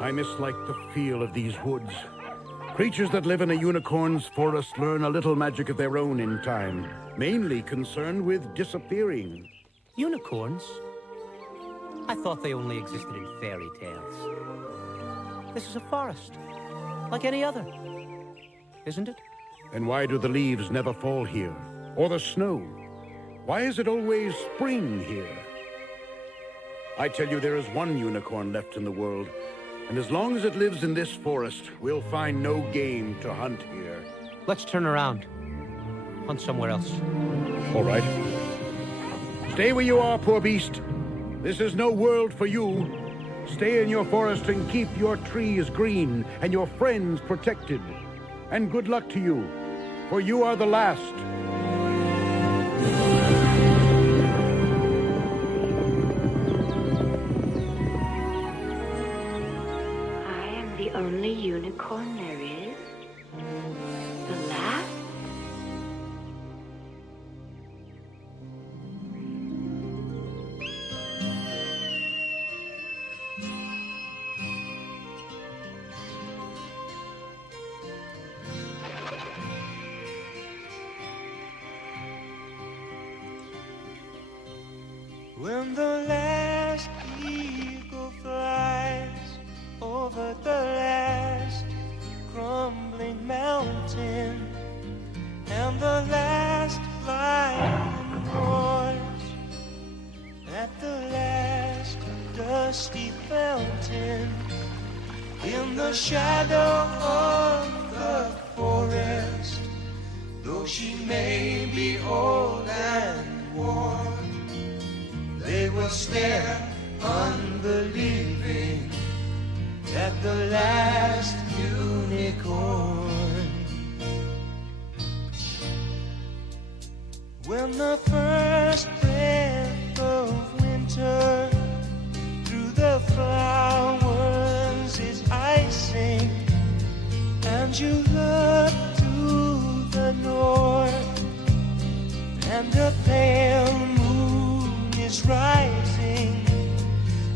I mislike the feel of these woods. Creatures that live in a unicorn's forest learn a little magic of their own in time, mainly concerned with disappearing. Unicorns? I thought they only existed in fairy tales. This is a forest, like any other, isn't it? And why do the leaves never fall here? Or the snow? Why is it always spring here? I tell you, there is one unicorn left in the world, and as long as it lives in this forest, we'll find no game to hunt here. Let's turn around. Hunt somewhere else. All right. Stay where you are, poor beast. This is no world for you. Stay in your forest and keep your trees green and your friends protected. And good luck to you, for you are the last. I am the only unicorn there is. The last? When the last eagle flies over the last crumbling mountain, and the last lion roars at the last dusty fountain, in the shadow of the forest, though she may be old and worn, they will stare unbelieving at the last unicorn. When the first breath of winter through the flowers is icing, and you look to the north, and the pale moon is rising,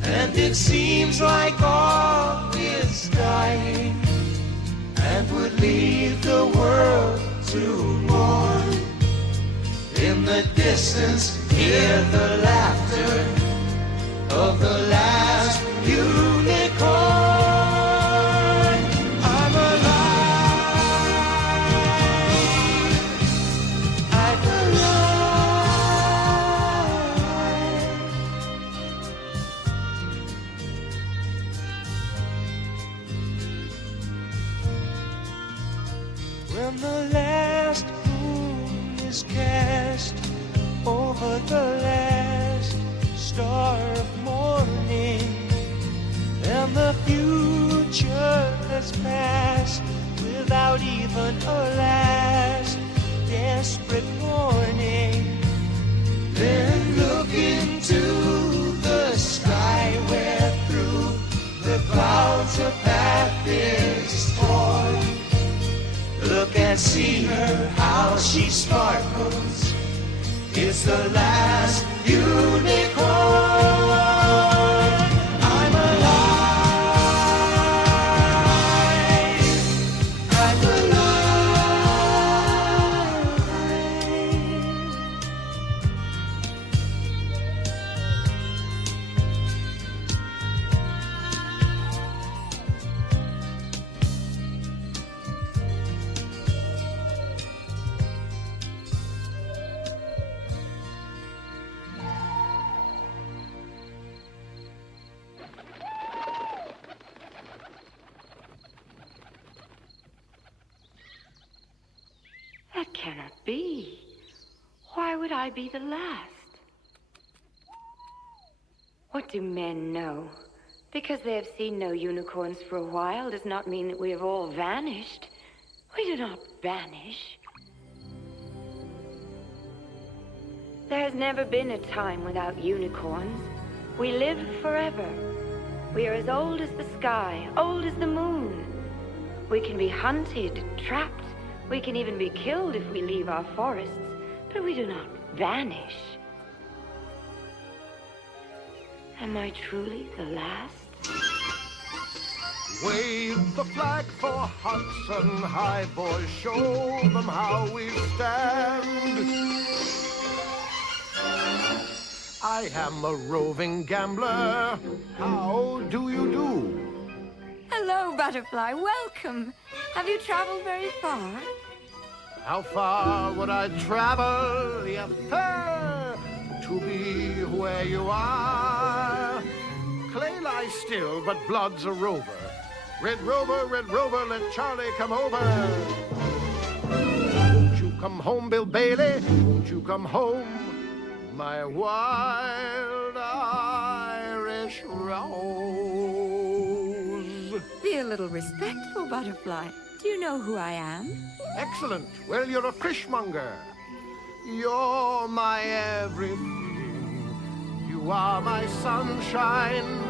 and it seems like all is dying, and would leave the world to mourn. In the distance, hear the laughter of the last unicorn. I'm alive. I'm alive. When the last moon is cast over the last star of morning, and the future has passed without even a last desperate warning, then look into the sky where through the clouds a path is torn. Look and see her, how she sparkles. It's the last unicorn. I'm alive. I'm That cannot be. Why would I be the last? What do men know? Because they have seen no unicorns for a while does not mean that we have all vanished. We do not vanish. There has never been a time without unicorns. We live forever. We are as old as the sky, old as the moon. We can be hunted, trapped. We can even be killed if we leave our forests, but we do not vanish. Am I truly the last? the flag for Hudson High, boys, show them how we stand. I am a roving gambler. How do you do? Hello, Butterfly. Welcome. Have you traveled very far? How far would I travel, yes, sir, to be where you are? Clay lies still, but blood's a rover. Red Rover, let Charlie come over. Won't you come home, Bill Bailey? Won't you come home, my wild Irish rose? Be a little respectful, Butterfly. Do you know who I am? Excellent. Well, you're a fishmonger. You're my everything. You are my sunshine.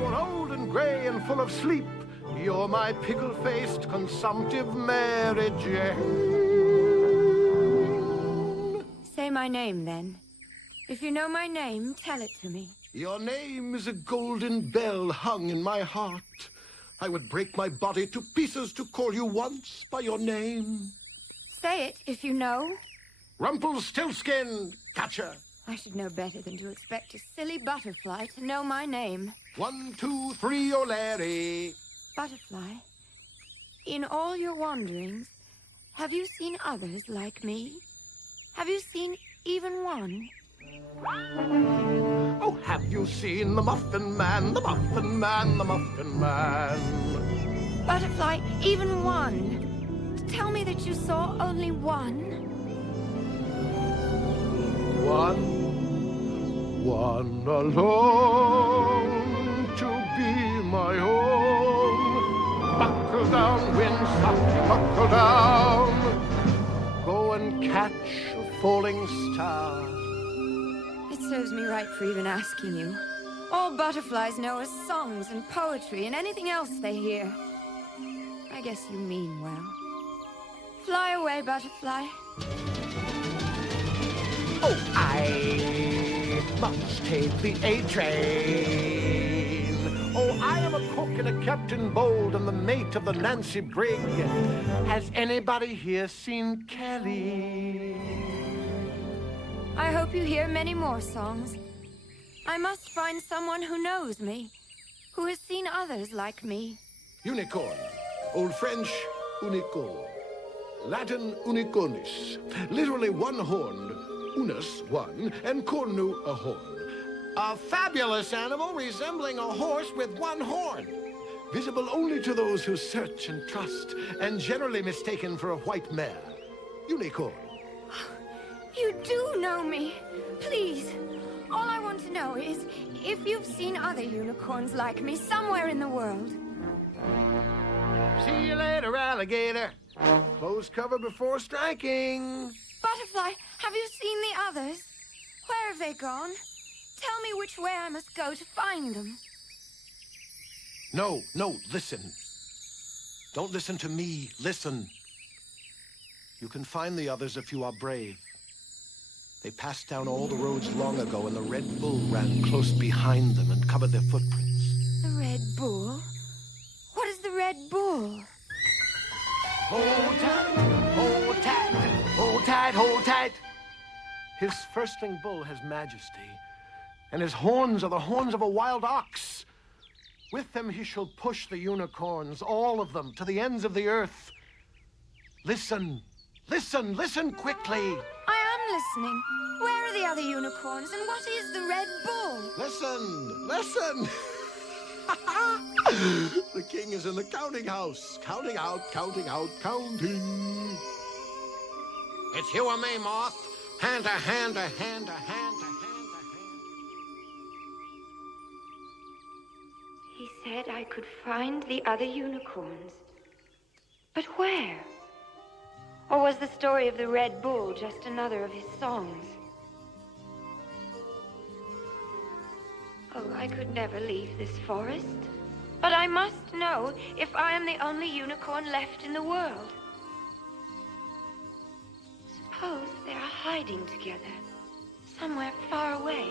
You're old and gray and full of sleep. You're my pickle-faced, consumptive Mary Jane. Say my name, then. If you know my name, tell it to me. Your name is a golden bell hung in my heart. I would break my body to pieces to call you once by your name. Say it, if you know. Rumpelstiltskin, gotcha. I should know better than to expect a silly butterfly to know my name. 1, 2, 3, O'Larry. Butterfly, in all your wanderings, have you seen others like me? Have you seen even one? Oh, have you seen the Muffin Man, the Muffin Man, the Muffin Man? Butterfly, even one. Tell me that you saw only one. One alone to be my own. Buckle down, windsock, buckle down. Go and catch a falling star. It serves me right for even asking you. All butterflies know is songs and poetry and anything else they hear. I guess you mean well. Fly away, butterfly. Oh, I must take the A train. Oh, I am a cook and a Captain Bold and the mate of the Nancy Brig. Has anybody here seen Kelly? I hope you hear many more songs. I must find someone who knows me, who has seen others like me. Unicorn. Old French, unicorn. Latin, unicornis. Literally one-horned. Unus, one, and cornu, a horn. A fabulous animal resembling a horse with one horn. Visible only to those who search and trust, and generally mistaken for a white mare. Unicorn. You do know me. Please, all I want to know is if you've seen other unicorns like me somewhere in the world. See you later, alligator. Close cover before striking. Butterfly, have you seen the others? Where have they gone? Tell me which way I must go to find them. No, listen. Don't listen to me, listen. You can find the others if you are brave. They passed down all the roads long ago, and the Red Bull ran close behind them and covered their footprints. The Red Bull? What is the Red Bull? Hold tight, hold tight, hold tight, hold tight. His firstling bull has majesty, and his horns are the horns of a wild ox. With them he shall push the unicorns, all of them, to the ends of the earth. Listen, listen, listen quickly. I am listening. Where are the other unicorns, and what is the Red Bull? Listen, listen. The king is in the counting house, counting out, counting out, counting. It's you or me, Moth. Hand to hand to hand to hand to hand to hand. He said I could find the other unicorns. But where? Or was the story of the Red Bull just another of his songs? Oh, I could never leave this forest. But I must know if I am the only unicorn left in the world. Suppose they're hiding together, somewhere far away.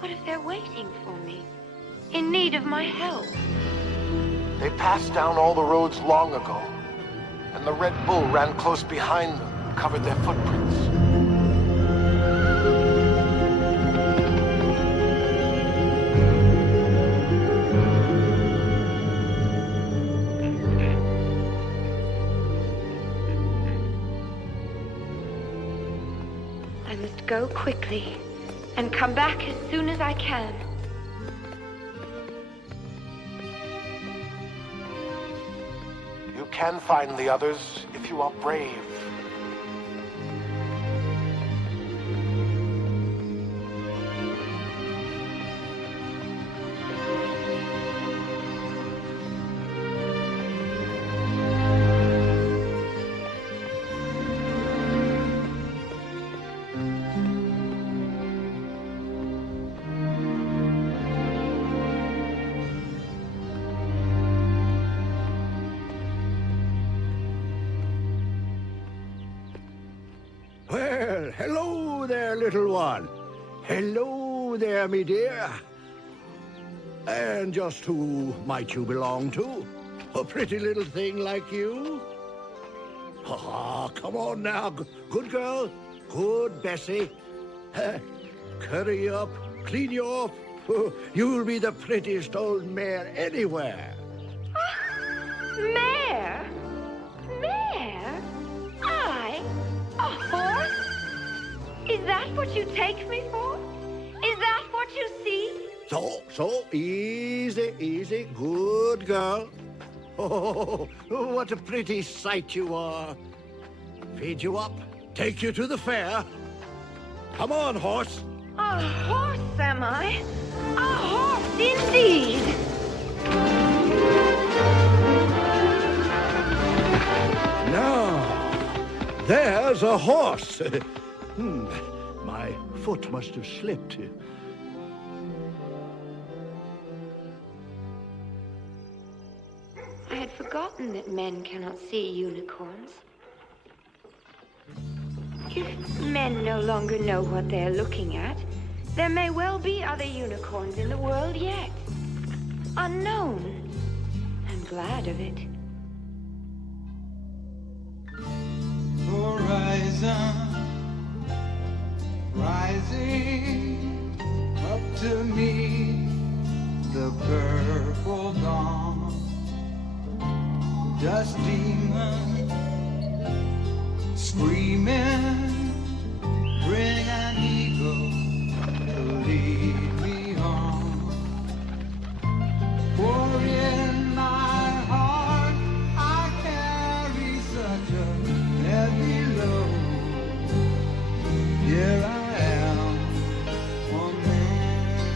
What if they're waiting for me, in need of my help? They passed down all the roads long ago, and the Red Bull ran close behind them, covered their footprints. I must go quickly and come back as soon as I can. You can find the others if you are brave. Well, hello there, little one. Hello there, me dear. And just who might you belong to? A pretty little thing like you? Ah, come on now. Good girl. Good Bessie. Curry you up, clean you up. You'll be the prettiest old mare anywhere. Mare? Mare? I? A horse? Is that what you take me for? Is that what you see? So, easy, easy. Good girl. Oh, what a pretty sight you are. Feed you up, take you to the fair. Come on, horse. A horse, am I? A horse, indeed! Now, there's a horse. My foot must have slipped. I had forgotten that men cannot see unicorns. If men no longer know what they're looking at, there may well be other unicorns in the world yet. Unknown. I'm glad of it. Horizon rising up to meet the purple dawn. Dust demon screaming, bring an eagle to lead me on. For in my heart I carry such a heavy load. Here I am on man's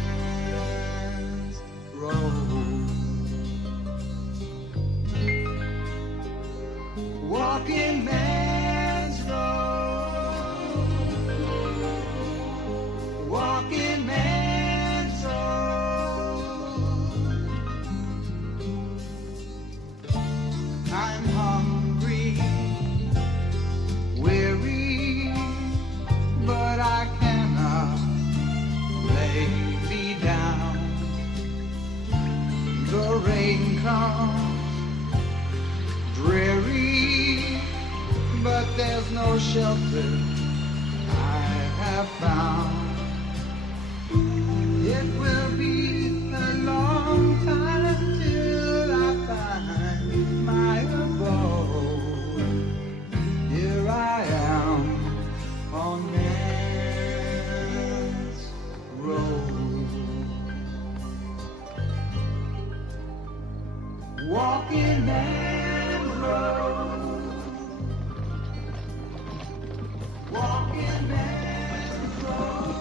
road, walking man's road, walking man's road. I'm hungry, weary, but I cannot lay me down. The rain comes dreary, but there's no shelter I have found. It will be a long time till I find my abode. Here I am on man's road, walking man's road, walking man's road.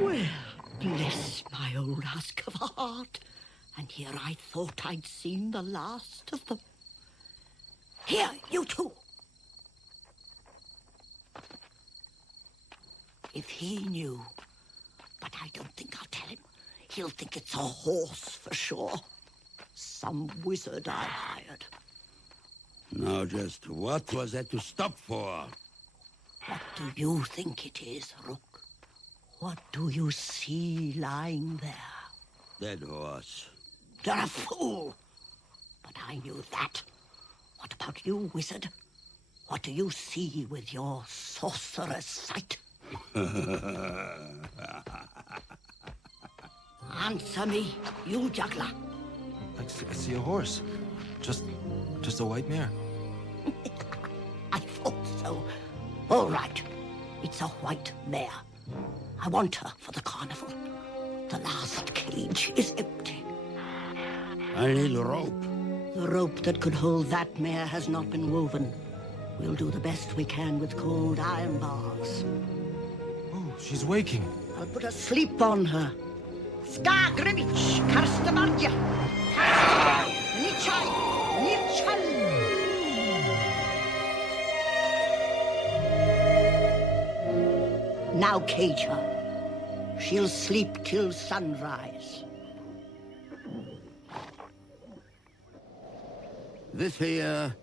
Well, bless my old husk of a heart. And here I thought I'd seen the last of them. Here, you two. If he knew, but I don't think I'll tell him. He'll think it's a horse for sure. Some wizard I hired. Now, just what was that to stop for? What do you think it is, Rook? What do you see lying there? Dead horse. You're a fool. But I knew that. What about you, wizard? What do you see with your sorcerer's sight? Answer me, you juggler. I see a horse. Just a white mare. I thought so. All right. It's a white mare. I want her for the carnival. The last cage is empty. I need a rope. The rope that could hold that mare has not been woven. We'll do the best we can with cold iron bars. Oh, she's waking. I'll put a sleep on her. Ska Grimich, Karstamarja. Nichai, Nichal. Now cage her. She'll sleep till sunrise. This here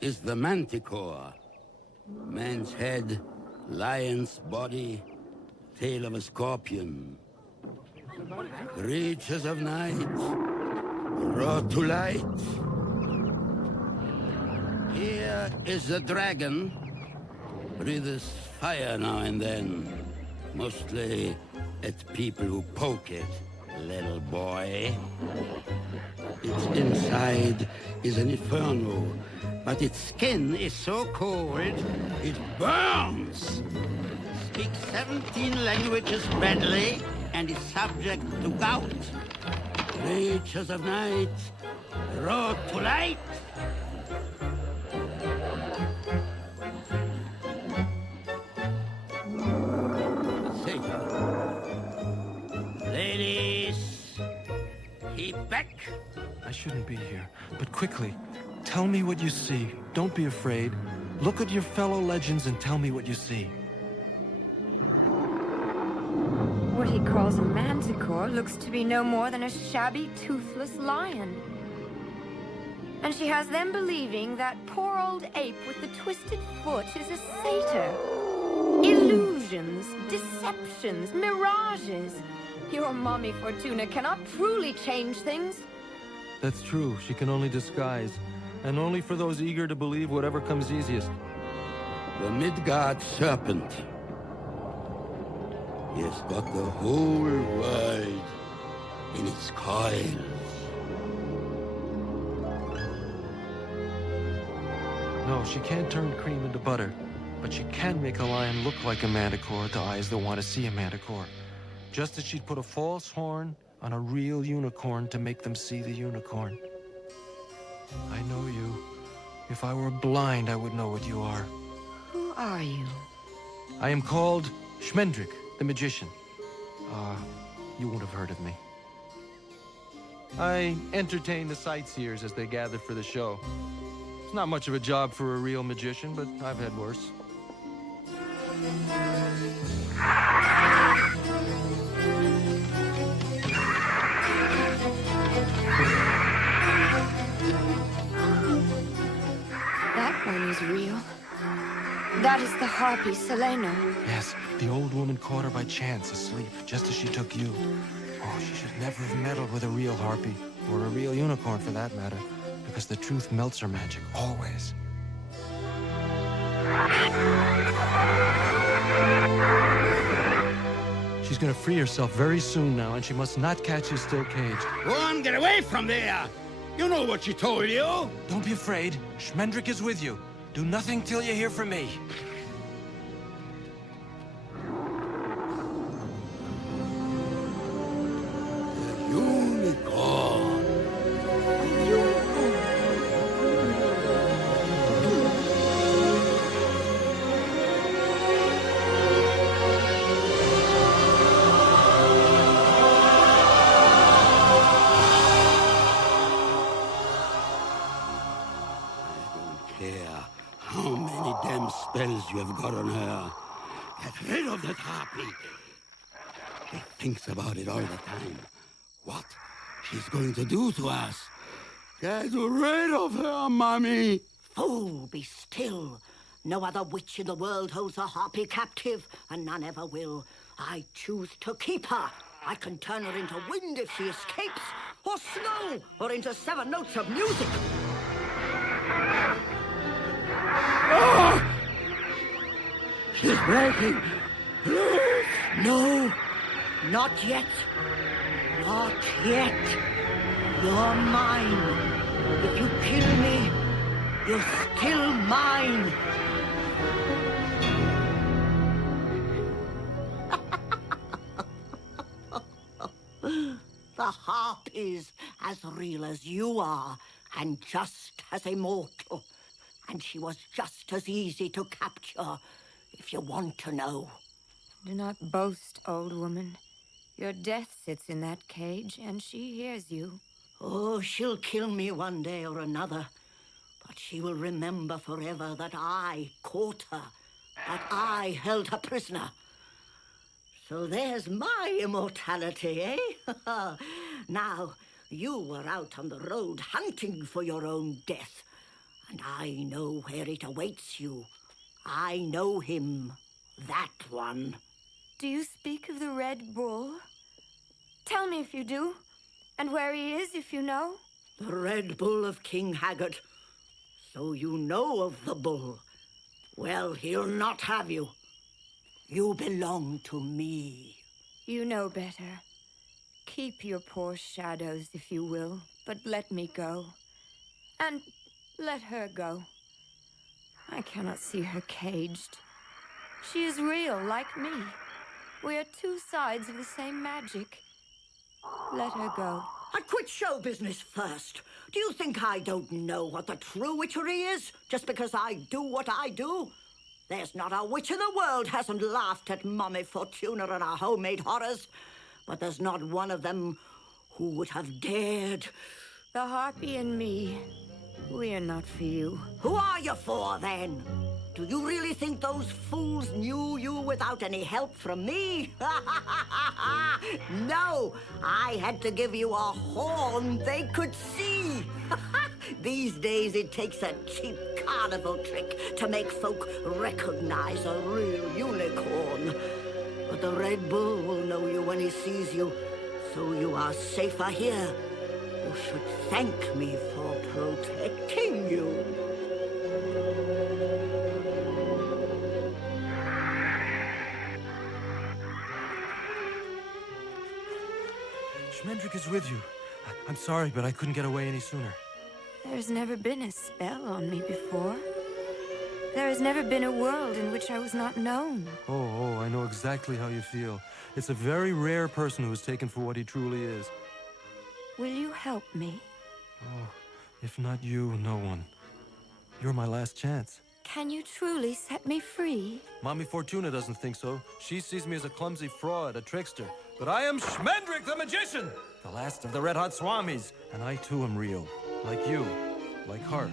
is the manticore. Man's head, lion's body, tail of a scorpion. Creatures of night, brought to light. Here is the dragon. Breathes fire now and then. Mostly at people who poke it, little boy. Its inside is an inferno, but its skin is so cold, it burns. Speaks 17 languages badly, and is subject to gout. Creatures of night, brought to light. Ladies, keep back. I shouldn't be here. But quickly, tell me what you see. Don't be afraid. Look at your fellow legends and tell me what you see. What he calls a manticore looks to be no more than a shabby, toothless lion. And she has them believing that poor old ape with the twisted foot is a satyr. Illusions, deceptions, mirages. Your mommy Fortuna cannot truly change things. That's true. She can only disguise. And only for those eager to believe whatever comes easiest. The Midgard serpent. He has got the whole world in its coils. No, she can't turn cream into butter. But she can make a lion look like a manticore to eyes that want to see a manticore. Just as she'd put a false horn on a real unicorn to make them see the unicorn. I know you. If I were blind, I would know what you are. Who are you? I am called Schmendrick, the magician. You won't have heard of me. I entertain the sightseers as they gather for the show. It's not much of a job for a real magician, but I've had worse. That one is real. That is the harpy Seleno. Yes, the old woman caught her by chance asleep, just as she took you. Oh, she should never have meddled with a real harpy, or a real unicorn for that matter, because the truth melts her magic, always. She's gonna free herself very soon now, and she must not catch you still caged. Go on, get away from there! You know what she told you! Don't be afraid. Schmendrick is with you. Do nothing till you hear from me. Unicorn! How many damn spells you have got on her. Get rid of that harpy. She thinks about it all the time. What she's going to do to us. Get rid of her, Mommy. Fool, be still. No other witch in the world holds a harpy captive, and none ever will. I choose to keep her. I can turn her into wind if she escapes, or snow, or into 7 notes of music. Oh! She's breaking. No, not yet. Not yet. You're mine. If you kill me, you're still mine. The harp is as real as you are, and just as immortal. And she was just as easy to capture, if you want to know. Do not boast, old woman. Your death sits in that cage, and she hears you. Oh, she'll kill me one day or another. But she will remember forever that I caught her, that I held her prisoner. So there's my immortality, eh? Now, you were out on the road hunting for your own death, and I know where it awaits you. I know him, that one. Do you speak of the Red Bull? Tell me if you do, and where he is if you know. The Red Bull of King Haggard. So you know of the bull. Well, he'll not have you. You belong to me. You know better. Keep your poor shadows, if you will, but let me go. And let her go. I cannot see her caged. She is real, like me. We are 2 sides of the same magic. Let her go. I'd quit show business first. Do you think I don't know what the true witchery is, just because I do what I do? There's not a witch in the world hasn't laughed at Mummy Fortuna and our homemade horrors. But there's not one of them who would have dared. The harpy and me, we are not for you. Who are you for, then? Do you really think those fools knew you without any help from me? No, I had to give you a horn they could see. These days it takes a cheap carnival trick to make folk recognize a real unicorn. But the Red Bull will know you when he sees you, so you are safer here. You should thank me for protecting you. Schmendrick is with you. I'm sorry, but I couldn't get away any sooner. There's never been a spell on me before. There has never been a world in which I was not known. Oh, I know exactly how you feel. It's a very rare person who is taken for what he truly is. Will you help me? Oh, if not you, no one. You're my last chance. Can you truly set me free? Mommy Fortuna doesn't think so. She sees me as a clumsy fraud, a trickster. But I am Schmendrick the magician! The last of the red-hot swamis. And I too am real. Like you. Like her.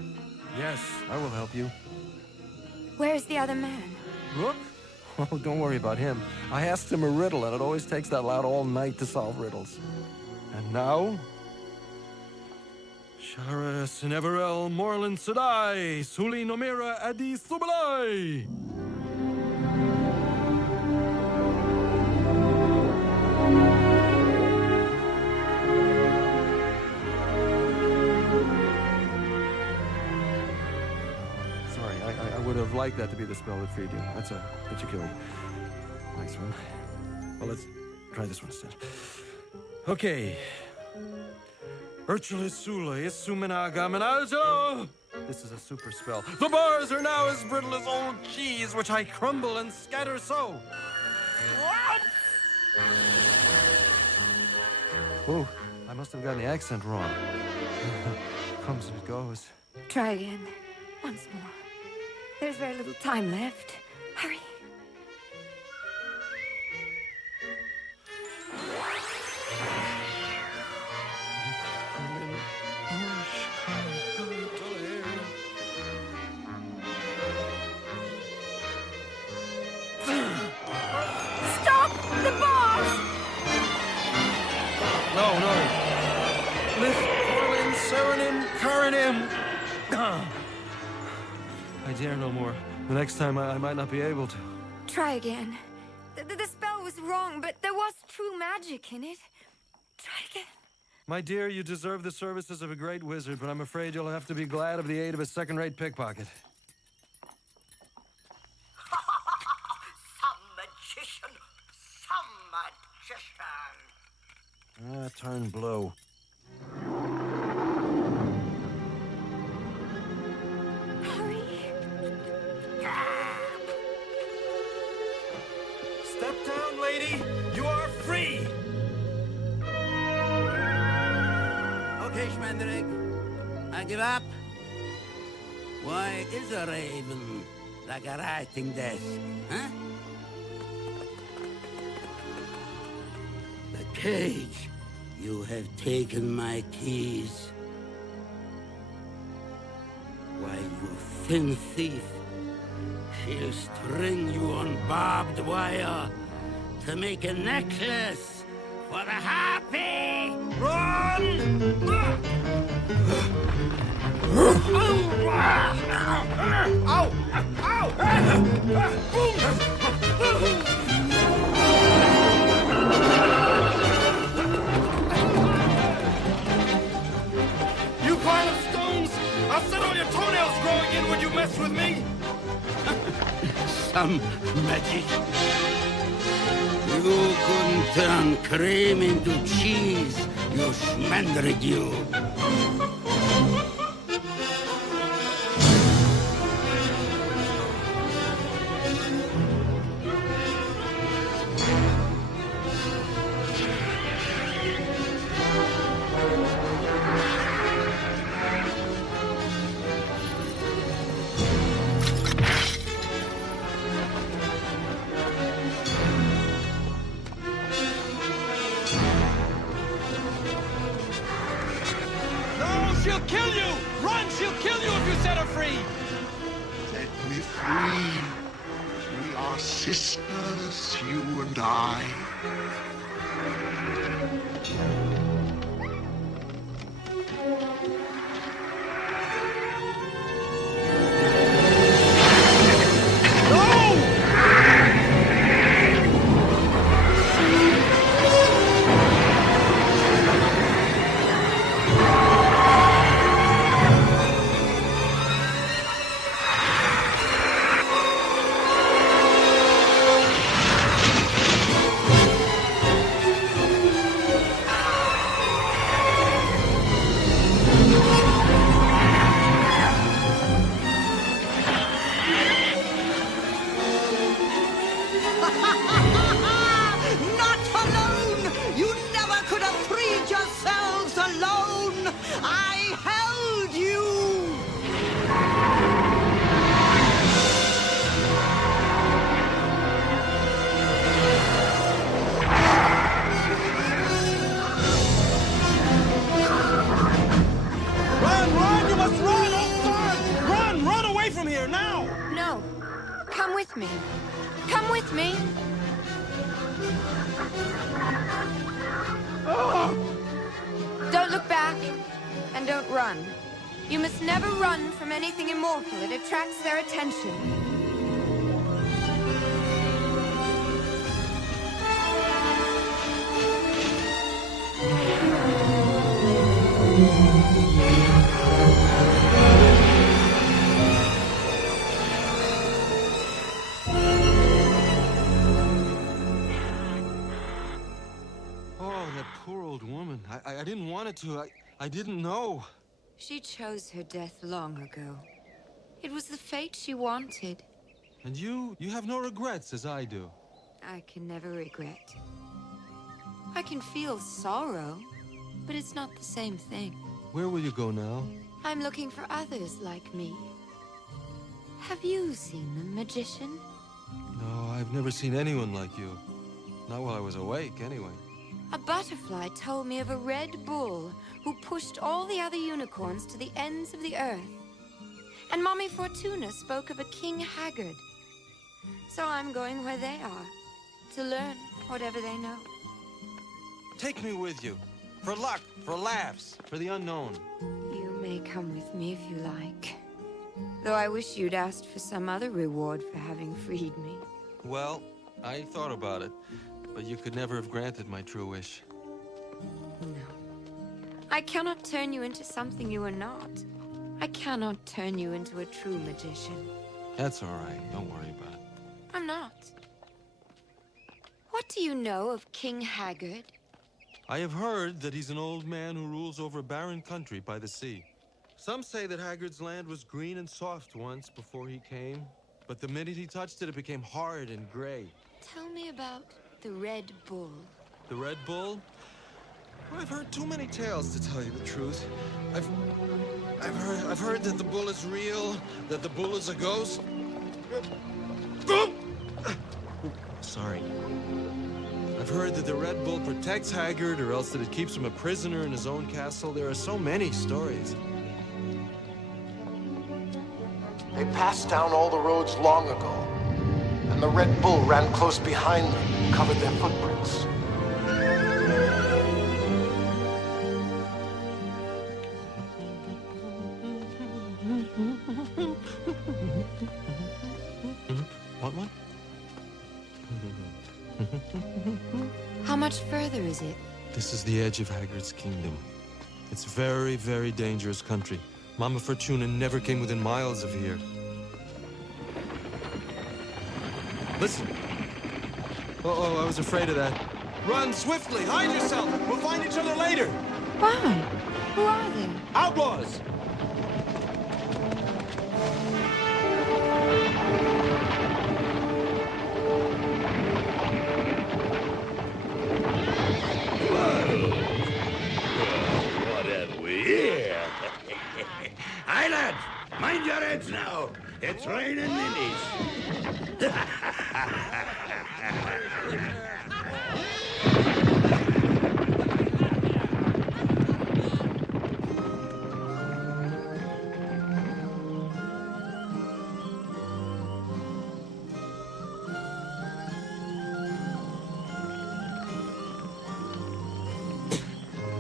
Yes, I will help you. Where's the other man? Rook? Oh, don't worry about him. I asked him a riddle, and it always takes that lad all night to solve riddles. And now? Shara Sineverel Morlan Sadai, Suli Nomira Adi Subalai! I would have liked that to be the spell that freed you. That's a particularly nice one. Well, let's try this one instead. Okay. This is a super spell. The bars are now as brittle as old cheese, which I crumble and scatter so. Oh, I must have gotten the accent wrong. Comes and goes. Try again. Once more. There's very little time left. Hurry. Stop the bars! No. Lith Corlin Serenim Caranim. I dare no more. The next time I might not be able to. Try again. The spell was wrong, but there was true magic in it. Try again. My dear, you deserve the services of a great wizard, but I'm afraid you'll have to be glad of the aid of a second-rate pickpocket. Some magician! Some magician! Turn blue. Hurry. Step down, lady! You are free! Okay, Schmendrick. I give up. Why is a raven like a writing desk, huh? The cage. You have taken my keys. Why, you thin thief. She'll string you on barbed wire to make a necklace for the happy. Run! Ow! You pile of stones! I'll set all your toenails growing in when you mess with me! Some magic. You couldn't turn cream into cheese, you schmendrick you. She'll kill you! Run! She'll kill you if you set her free! Set me free. We are sisters, you and I. me. Come with me. Don't look back, and don't run. You must never run from anything immortal. It attracts their attention. Oh, that poor old woman. I didn't want it to. I didn't know. She chose her death long ago. It was the fate she wanted. And you have no regrets, as I do. I can never regret. I can feel sorrow, but it's not the same thing. Where will you go now? I'm looking for others like me. Have you seen the magician? No, I've never seen anyone like you. Not while I was awake, anyway. A butterfly told me of a red bull who pushed all the other unicorns to the ends of the earth. And Mommy Fortuna spoke of a King Haggard. So I'm going where they are, to learn whatever they know. Take me with you. For luck, for laughs, for the unknown. You may come with me if you like. Though I wish you'd asked for some other reward for having freed me. Well, I thought about it, but you could never have granted my true wish. No. I cannot turn you into something you are not. I cannot turn you into a true magician. That's all right. Don't worry about it. I'm not. What do you know of King Haggard? I have heard that he's an old man who rules over a barren country by the sea. Some say that Haggard's land was green and soft once before he came, but the minute he touched it, it became hard and gray. Tell me about the Red Bull. The Red Bull? Well, I've heard too many tales to tell you the truth. I've heard that the bull is real, that the bull is a ghost. Sorry. I've heard that the Red Bull protects Haggard, or else that it keeps him a prisoner in his own castle. There are so many stories. They passed down all the roads long ago, and the Red Bull ran close behind them, covered their footprints. What one? How much further is it? This is the edge of Haggard's kingdom. It's very, very dangerous country. Mama Fortuna never came within miles of here. Listen. Uh-oh, I was afraid of that. Run, swiftly! Hide yourself! We'll find each other later! Why? Who are they? Outlaws! What have we here? Hi, lads! Mind your heads now! It's raining ninnies!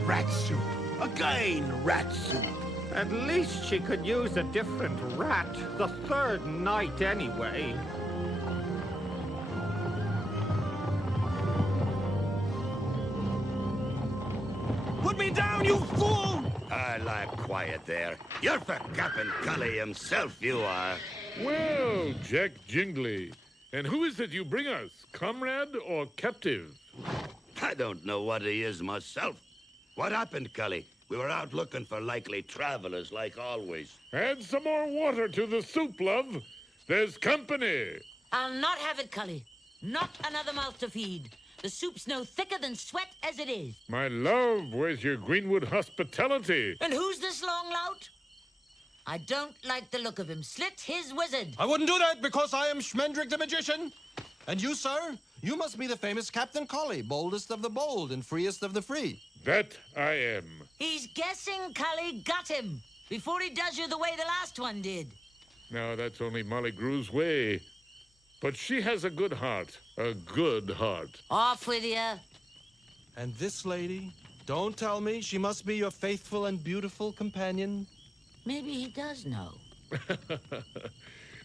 Rat soup. Again, rat soup. At least she could use a different rat the third night anyway. Put me down, you fool! I like quiet there. You're for Captain Cully himself, you are. Well, Jack Jingley. And who is it you bring us? Comrade or captive? I don't know what he is myself. What happened, Cully? We were out looking for likely travelers, like always. Add some more water to the soup, love. There's company. I'll not have it, Cully. Not another mouth to feed. The soup's no thicker than sweat as it is. My love, where's your Greenwood hospitality? And who's this long lout? I don't like the look of him. Slit his wizard. I wouldn't do that because I am Schmendrick the Magician. And you, sir? You must be the famous Captain Collie, boldest of the bold and freest of the free. That I am. He's guessing Cully got him before he does you the way the last one did. Now, that's only Molly Grew's way. But she has a good heart. A good heart. Off with you. And this lady, don't tell me she must be your faithful and beautiful companion. Maybe he does know.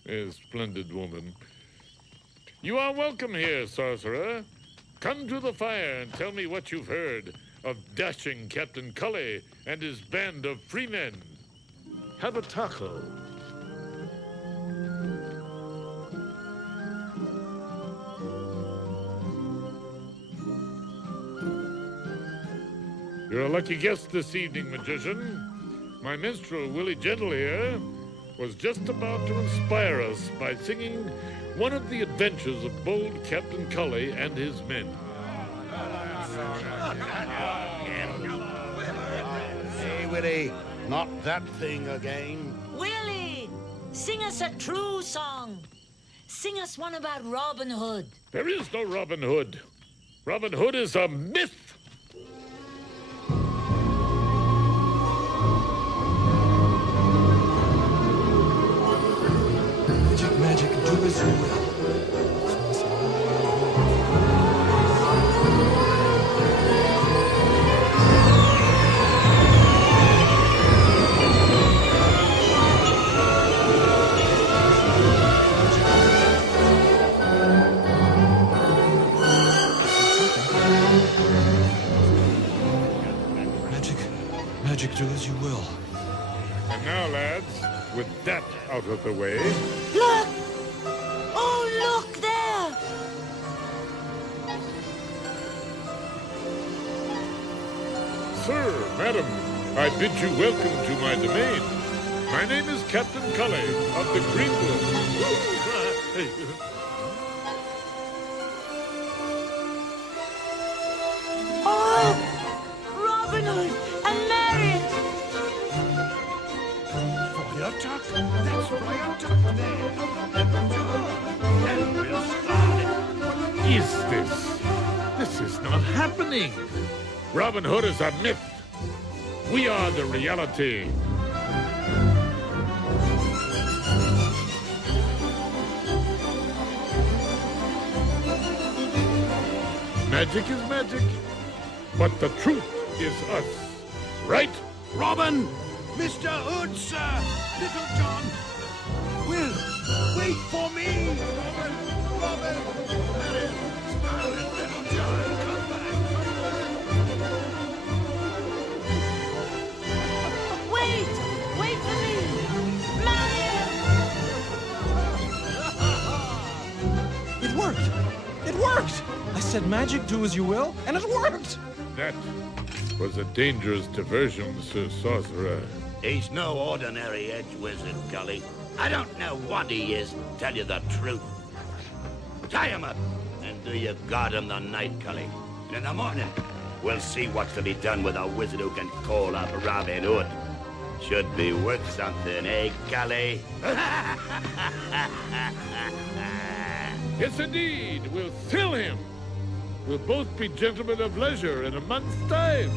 A splendid woman. You are welcome here, sorcerer. Come to the fire and tell me what you've heard of dashing Captain Cully and his band of freemen. Have a taco. You're a lucky guest this evening, magician. My minstrel, Willie Gentle here, was just about to inspire us by singing one of the adventures of bold Captain Cully and his men. Hey, Willie, not that thing again. Willie, sing us a true song. Sing us one about Robin Hood. There is no Robin Hood. Robin Hood is a myth. Magic, do as you will. Now, lads, with that out of the way, Look! Oh, look there! sir, madam, I bid you welcome to my domain. My name is Captain Cully of the Greenwood. Oh! Robin Hood and Marion! Friar Tuck? That's Friar Tuck there. And we'll start it. What is this? This is not happening. Robin Hood is a myth. We are the reality. Magic is magic, but the truth is us. Right? Robin! Mr. Hood, sir! Little John! Will, wait for me! Robin! Robin! Marion! Scarlet, Little John, come back! Wait! Wait for me! Marion! It worked! It worked! I said magic, do as you will, and it worked! That was a dangerous diversion, Sir Sorcerer. He's no ordinary edge wizard, Cully. I don't know what he is, tell you the truth. Tie him up and do your God in the night, Cully. And in the morning, we'll see what's to be done with a wizard who can call up Robin Hood. Should be worth something, eh, Cully? Yes, indeed. We'll fill him. We'll both be gentlemen of leisure in a month's time.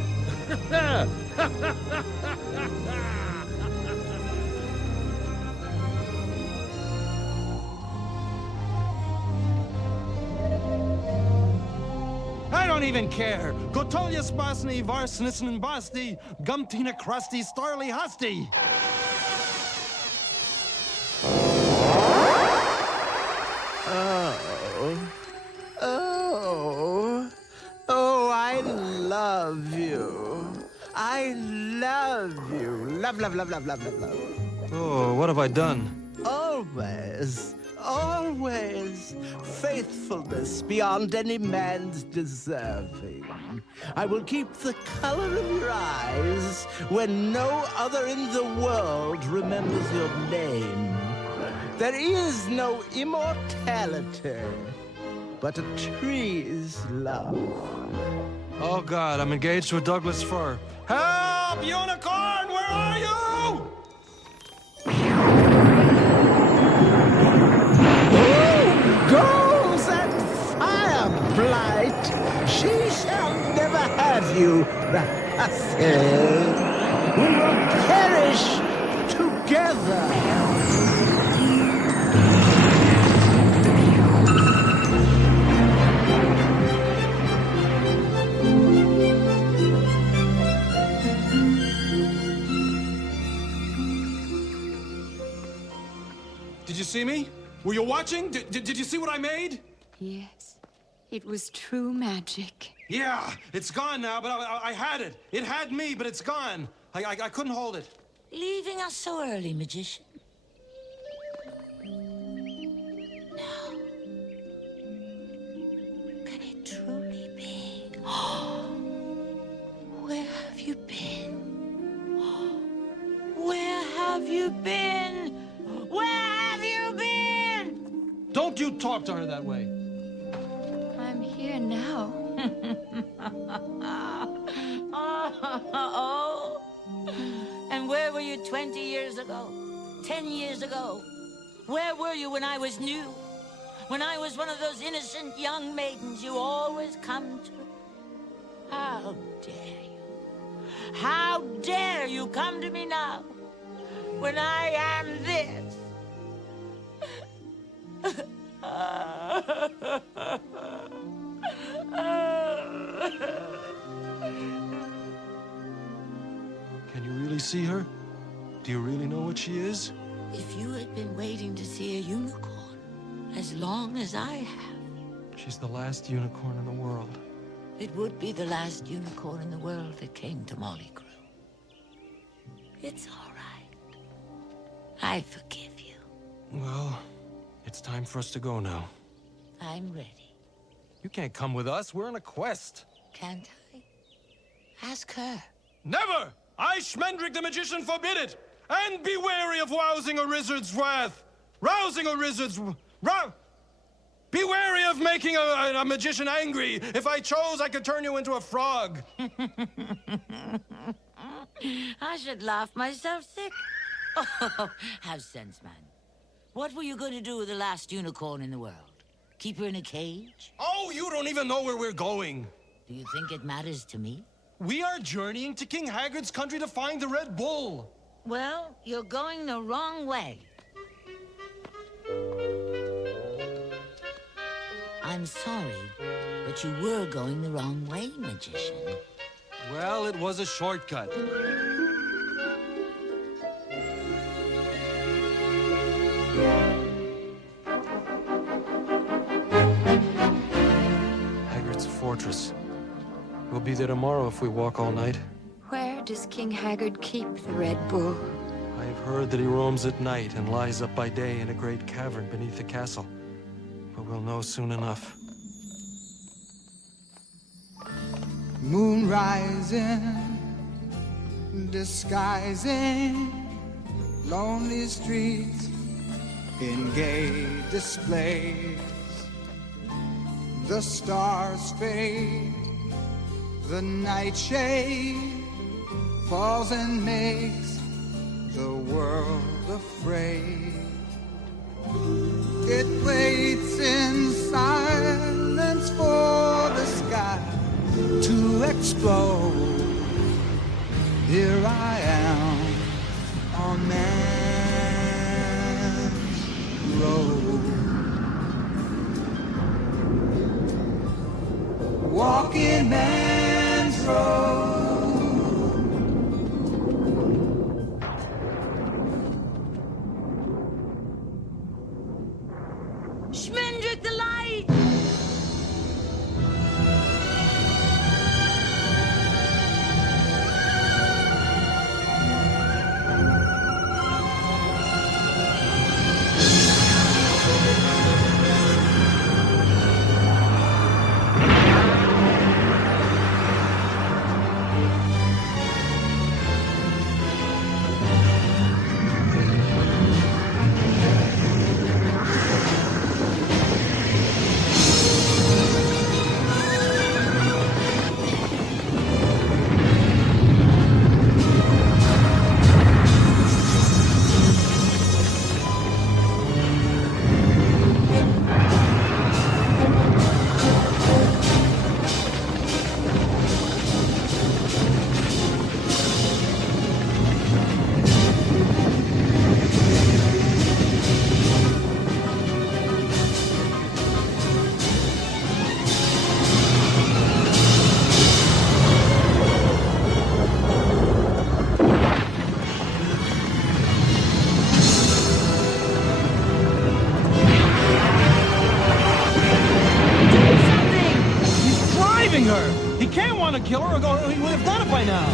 I don't even care. Gotolya spasny, varsnissen and basti, gumtina crusty, starly husty. Oh, I love you. I love you. Love, love, love, love, love, love, love. Oh, what have I done? Always, always. Faithfulness beyond any man's deserving. I will keep the color of your eyes when no other in the world remembers your name. There is no immortality, but a tree's love. Oh, God, I'm engaged to a Douglas fir. Help! Unicorn, where are you? Goes that fire blight! She shall never have you, Russell. We will perish together. Did you see me? Were you watching? Did you see what I made? Yes, it was true magic. Yeah, it's gone now, but I had it. It had me, but it's gone. I couldn't hold it. Leaving us so early, magician. Now, can it truly be? Where have you been? Where have you been? Where have you been? Don't you talk to her that way. I'm here now. Oh. And where were you 20 years ago? 10 years ago? Where were you when I was new? When I was one of those innocent young maidens you always come to? How dare you? How dare you come to me now? When I am this? Can you really see her? Do you really know what she is? If you had been waiting to see a unicorn as long as I have, She's the last unicorn in the world. it would be the last unicorn in the world that came to Molly Crew. It's all right. I forgive you. Well, it's time for us to go now. I'm ready. You can't come with us. We're on a quest. Can't I? Ask her. Never! I, Schmendrick the Magician, forbid it! And be wary of rousing a wizard's wrath! Rousing a wizard's... Be wary of making a magician angry! If I chose, I could turn you into a frog! I should laugh myself sick. Oh, have sense, man. What were you going to do with the last unicorn in the world? Keep her in a cage? Oh, you don't even know where we're going! Do you think it matters to me? We are journeying to King Haggard's country to find the Red Bull! Well, you're going the wrong way. I'm sorry, but you were going the wrong way, magician. Well, it was a shortcut. Haggard's fortress. We'll be there tomorrow if we walk all night. Where does King Haggard keep the Red Bull? I have heard that he roams at night and lies up by day in a great cavern beneath the castle. But we'll know soon enough. Moon rising, disguising lonely streets in gay displays. The stars fade, the nightshade falls and makes the world afraid. It waits in silence for the sky to explode. Here I am on man's road, walking man's road. Schmendrick the Light! He can't want to kill her, or he would have done it by now.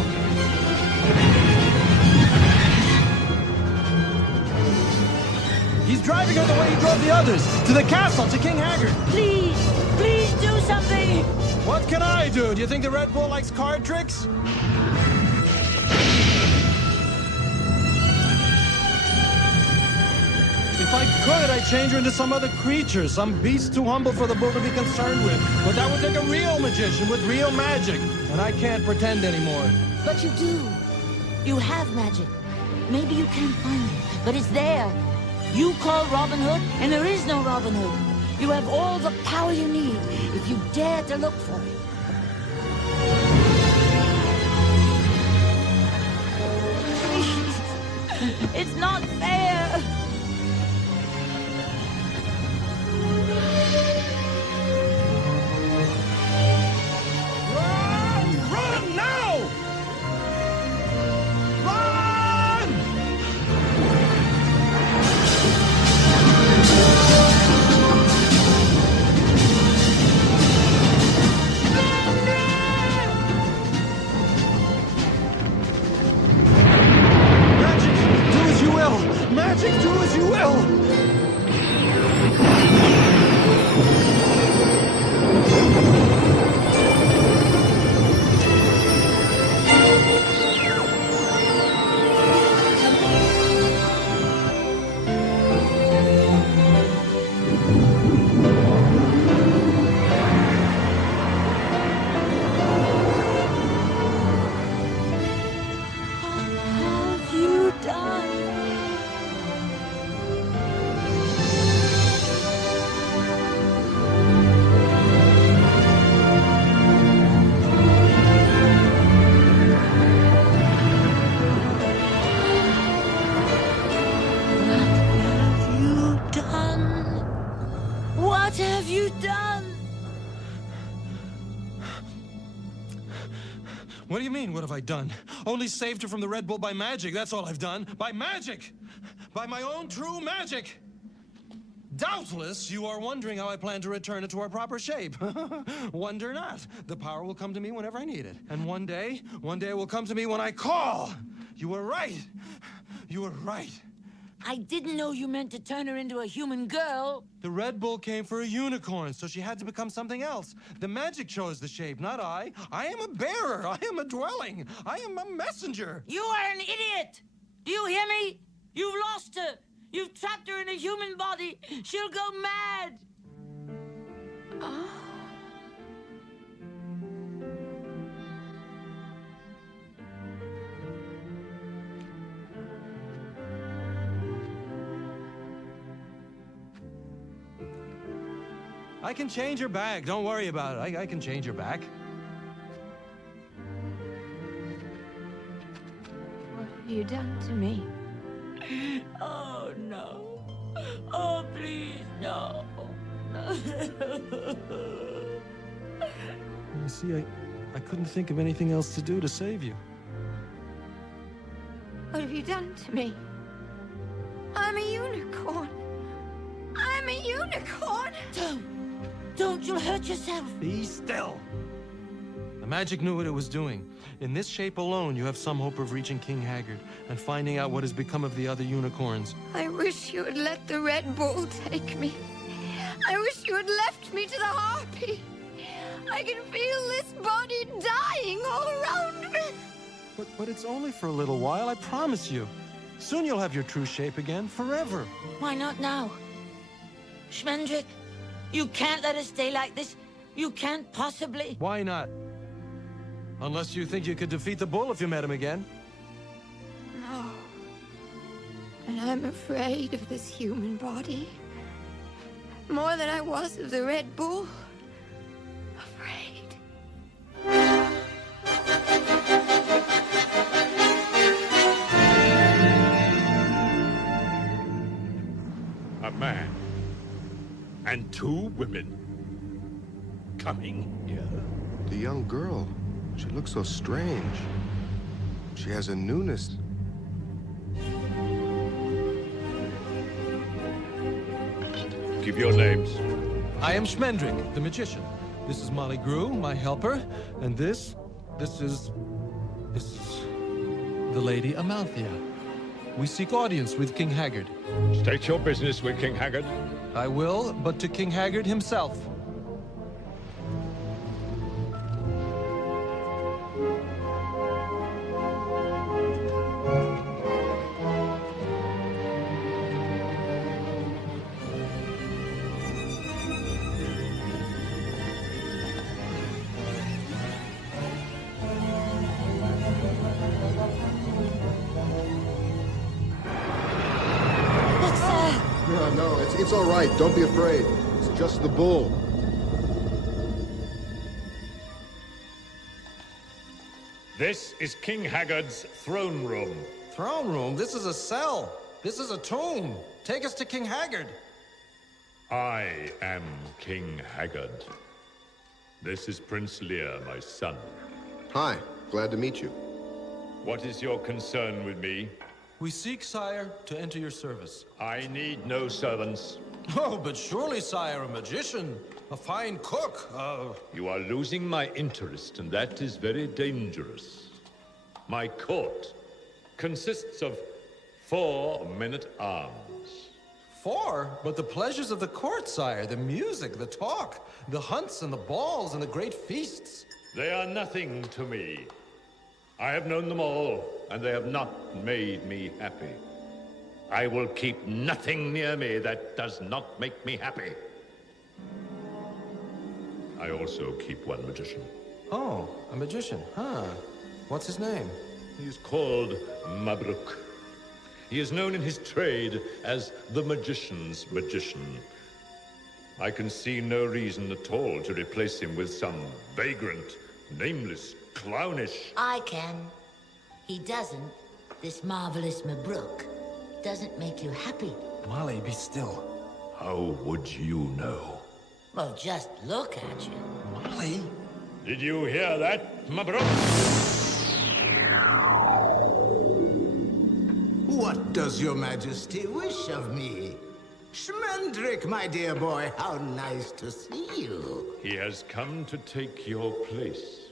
He's driving her the way he drove the others, to the castle, to King Haggard. Please, please do something. What can I do? Do you think the Red Bull likes card tricks? If I could, I'd change her into some other creature, some beast too humble for the bull to be concerned with. But that would take a real magician with real magic, and I can't pretend anymore. But you do. You have magic. Maybe you can't find it, but it's there. You call Robin Hood, and there is no Robin Hood. You have all the power you need if you dare to look for it. Please. It's not fair. Run now! Run! Magic! Do as you will! Magic! What have you done? What do you mean, what have I done? Only saved her from the Red Bull by magic, that's all I've done. By magic! By my own true magic! Doubtless, you are wondering how I plan to return it to our proper shape. Wonder not. The power will come to me whenever I need it. And one day it will come to me when I call. You were right. You were right. I didn't know you meant to turn her into a human girl. The Red Bull came for a unicorn, so she had to become something else. The magic chose the shape, not I. I am a bearer. I am a dwelling. I am a messenger. You are an idiot. Do you hear me? You've lost her. You've trapped her in a human body. She'll go mad. I can change her back. Don't worry about it. I can change her back. What have you done to me? Oh, no. Oh, please, no. You see, I couldn't think of anything else to do to save you. What have you done to me? I'm a unicorn. I'm a unicorn. Don't, you'll hurt yourself. Be still. The magic knew what it was doing. In this shape alone, you have some hope of reaching King Haggard and finding out what has become of the other unicorns. I wish you had let the Red Bull take me. I wish you had left me to the Harpy. I can feel this body dying all around me. But it's only for a little while, I promise you. Soon you'll have your true shape again, forever. Why not now? Schmendrick, you can't let us stay like this. You can't possibly. Why not? Unless you think you could defeat the bull if you met him again. No. And I'm afraid of this human body. More than I was of the Red Bull. A man and two women coming here. The young girl. She looks so strange. She has a newness. Give your names. I am Schmendrick, the magician. This is Molly Grew, my helper, and this is the Lady Amalthea. We seek audience with King Haggard. State your business with King Haggard. I will, but to King Haggard himself. No, it's all right. Don't be afraid. It's just the bull. This is King Haggard's throne room. Throne room? This is a cell. This is a tomb. Take us to King Haggard. I am King Haggard. This is Prince Lear, my son. Hi, glad to meet you. What is your concern with me? We seek, sire, to enter your service. I need no servants. Oh, but surely, sire, a magician, a fine cook, You are losing my interest, and that is very dangerous. My court consists of 4 men-at-arms. 4? But the pleasures of the court, sire, the music, the talk, the hunts and the balls and the great feasts. They are nothing to me. I have known them all, and they have not made me happy. I will keep nothing near me that does not make me happy. I also keep one magician. Oh, a magician, huh? What's his name? He is called Mabruk. He is known in his trade as the magician's magician. I can see no reason at all to replace him with some vagrant, nameless, clownish... I can. He doesn't. This marvelous Mabruk doesn't make you happy. Molly, be still. How would you know? Well, just look at you. Molly? Did you hear that, Mabruk? What does your majesty wish of me? Schmendrick, my dear boy, how nice to see you. He has come to take your place.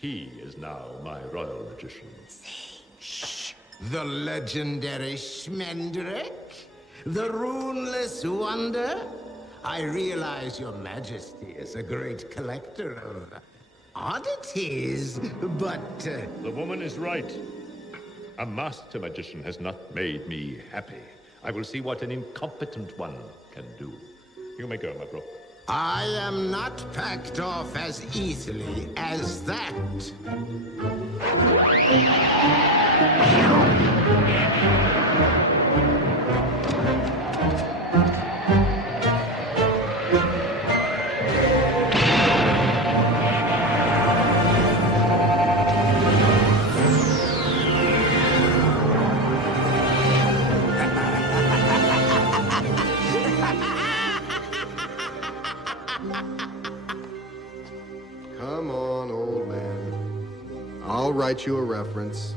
He is now my royal magician. Shh. The legendary Schmendrick? The runeless wonder? I realize your majesty is a great collector of oddities, but... The woman is right. A master magician has not made me happy. I will see what an incompetent one can do. You may go, Mabruk. I am not packed off as easily as that. Come on, old man. I'll write you a reference.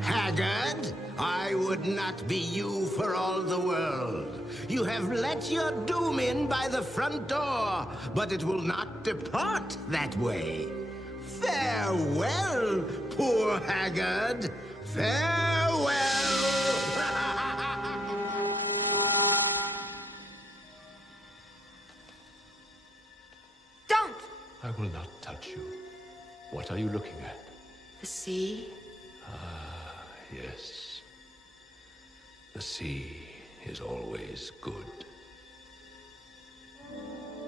Haggard, I would not be you for all the world. You have let your doom in by the front door, but it will not depart that way. Farewell, poor Haggard. Farewell. Don't! I will not touch you. What are you looking at? The sea? Ah, yes. The sea is always good.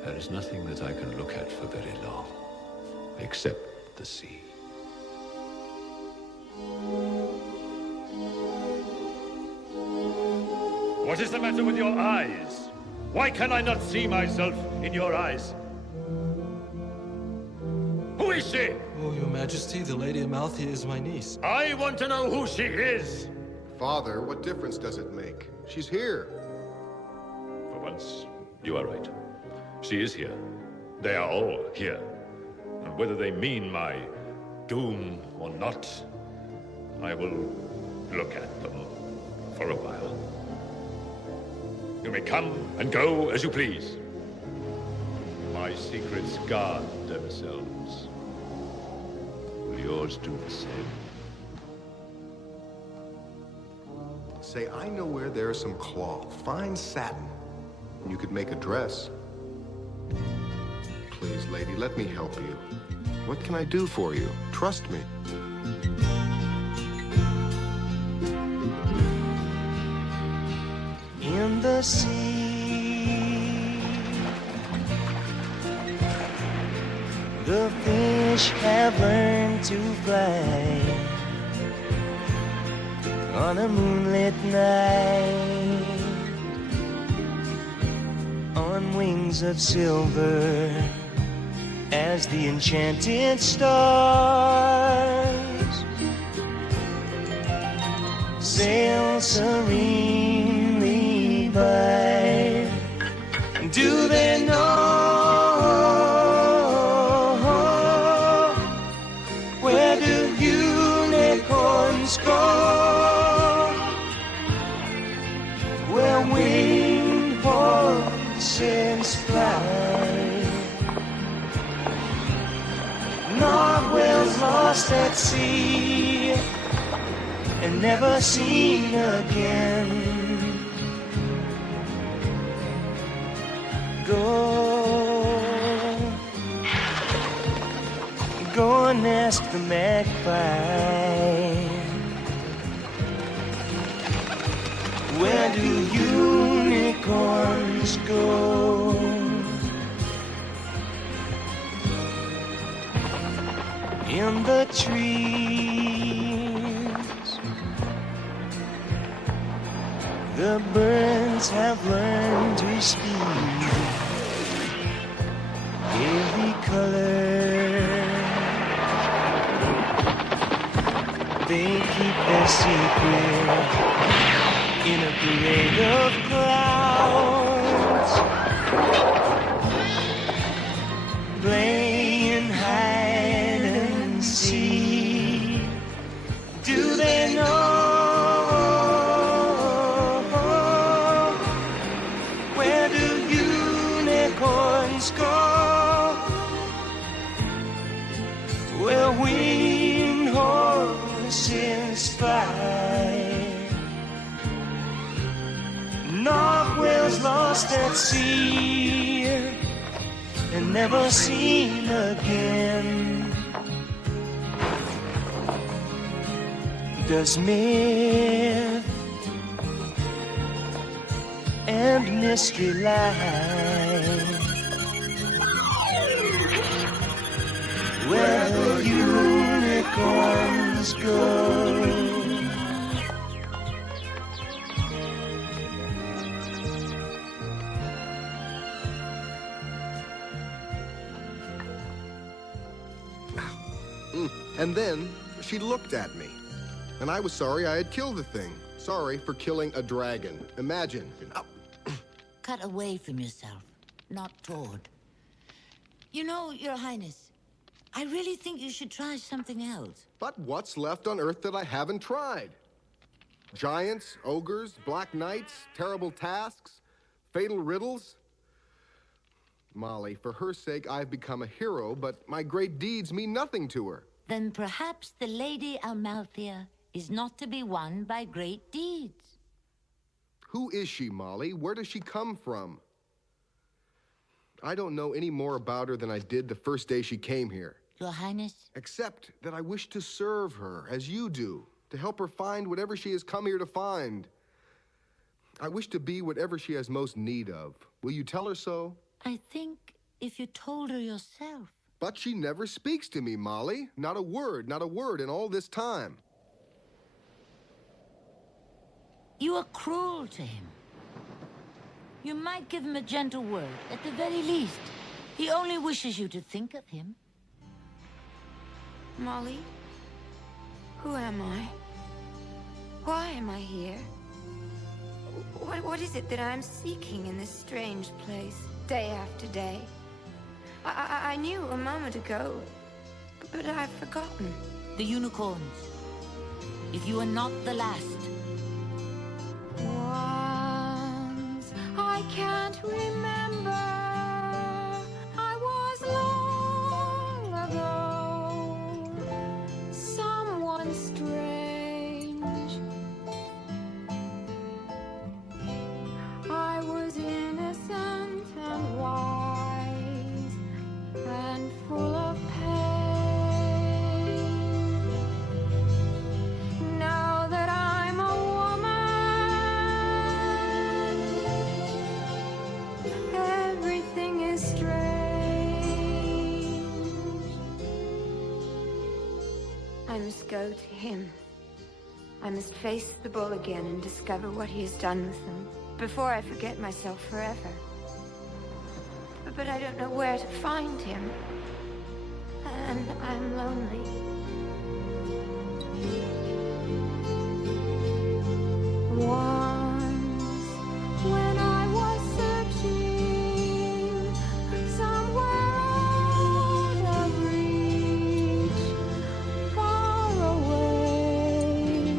There is nothing that I can look at for very long, except the sea. What is the matter with your eyes? Why can I not see myself in your eyes? Who is she? Oh, your majesty, the Lady Amalthea is my niece. I want to know who she is! Father, what difference does it make? She's here. For once, you are right. She is here. They are all here. And whether they mean my doom or not, I will look at them for a while. You may come and go as you please. My secrets guard themselves. Will yours do the same? Say, I know where there's some cloth, fine satin. You could make a dress. Please, lady, let me help you. What can I do for you? Trust me. In the sea, the fish have learned to fly on a moonlit night, on wings of silver as the enchanted stars sail serenely by. Do they know where do unicorns go? Where winged horses fly. Narwhals lost at sea and never seen again. Go and ask the magpie, where do unicorns go? In the trees, the birds have learned to speak every color. They keep their secret in a parade of clouds. unicorns go, where winged horses fly. Narwhals lost at sea and never seen again. Does myth and mystery lie where the unicorns go? And then she looked at me. And I was sorry I had killed the thing. Sorry for killing a dragon. Imagine. Cut away from yourself, not toward. You know, Your Highness, I really think you should try something else. But what's left on Earth that I haven't tried? Giants, ogres, black knights, terrible tasks, fatal riddles? Molly, for her sake, I've become a hero, but my great deeds mean nothing to her. Then perhaps the Lady Amalthea is not to be won by great deeds. Who is she, Molly? Where does she come from? I don't know any more about her than I did the first day she came here. Your Highness? Except that I wish to serve her, as you do, to help her find whatever she has come here to find. I wish to be whatever she has most need of. Will you tell her so? I think if you told her yourself. But she never speaks to me, Molly. Not a word in all this time. You are cruel to him. You might give him a gentle word, at the very least. He only wishes you to think of him. Molly, who am I? Why am I here? What is it that I'm seeking in this strange place, day after day? I knew a moment ago, but I've forgotten. The unicorns. If you are not the last. Once, I can't remember. I was long ago. Someone strange. I was innocent and wise and full of pain. Now that I'm a woman, everything is strange. I must go to him. I must face the bull again and discover what he has done with them before I forget myself forever. But I don't know where to find him. And I'm lonely. Once, when I was searching somewhere out of reach, far away,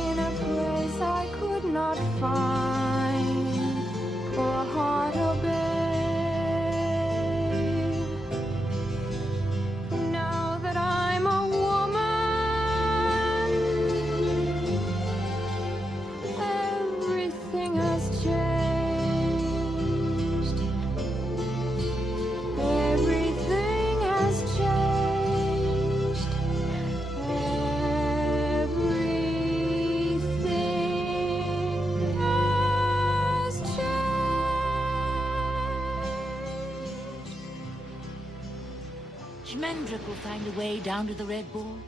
in a place I could not find, for a heart obey. Now that I'm a woman, everything has changed. Everything has changed. Everything has changed. Schmendrick will find a way down to the Red Bull.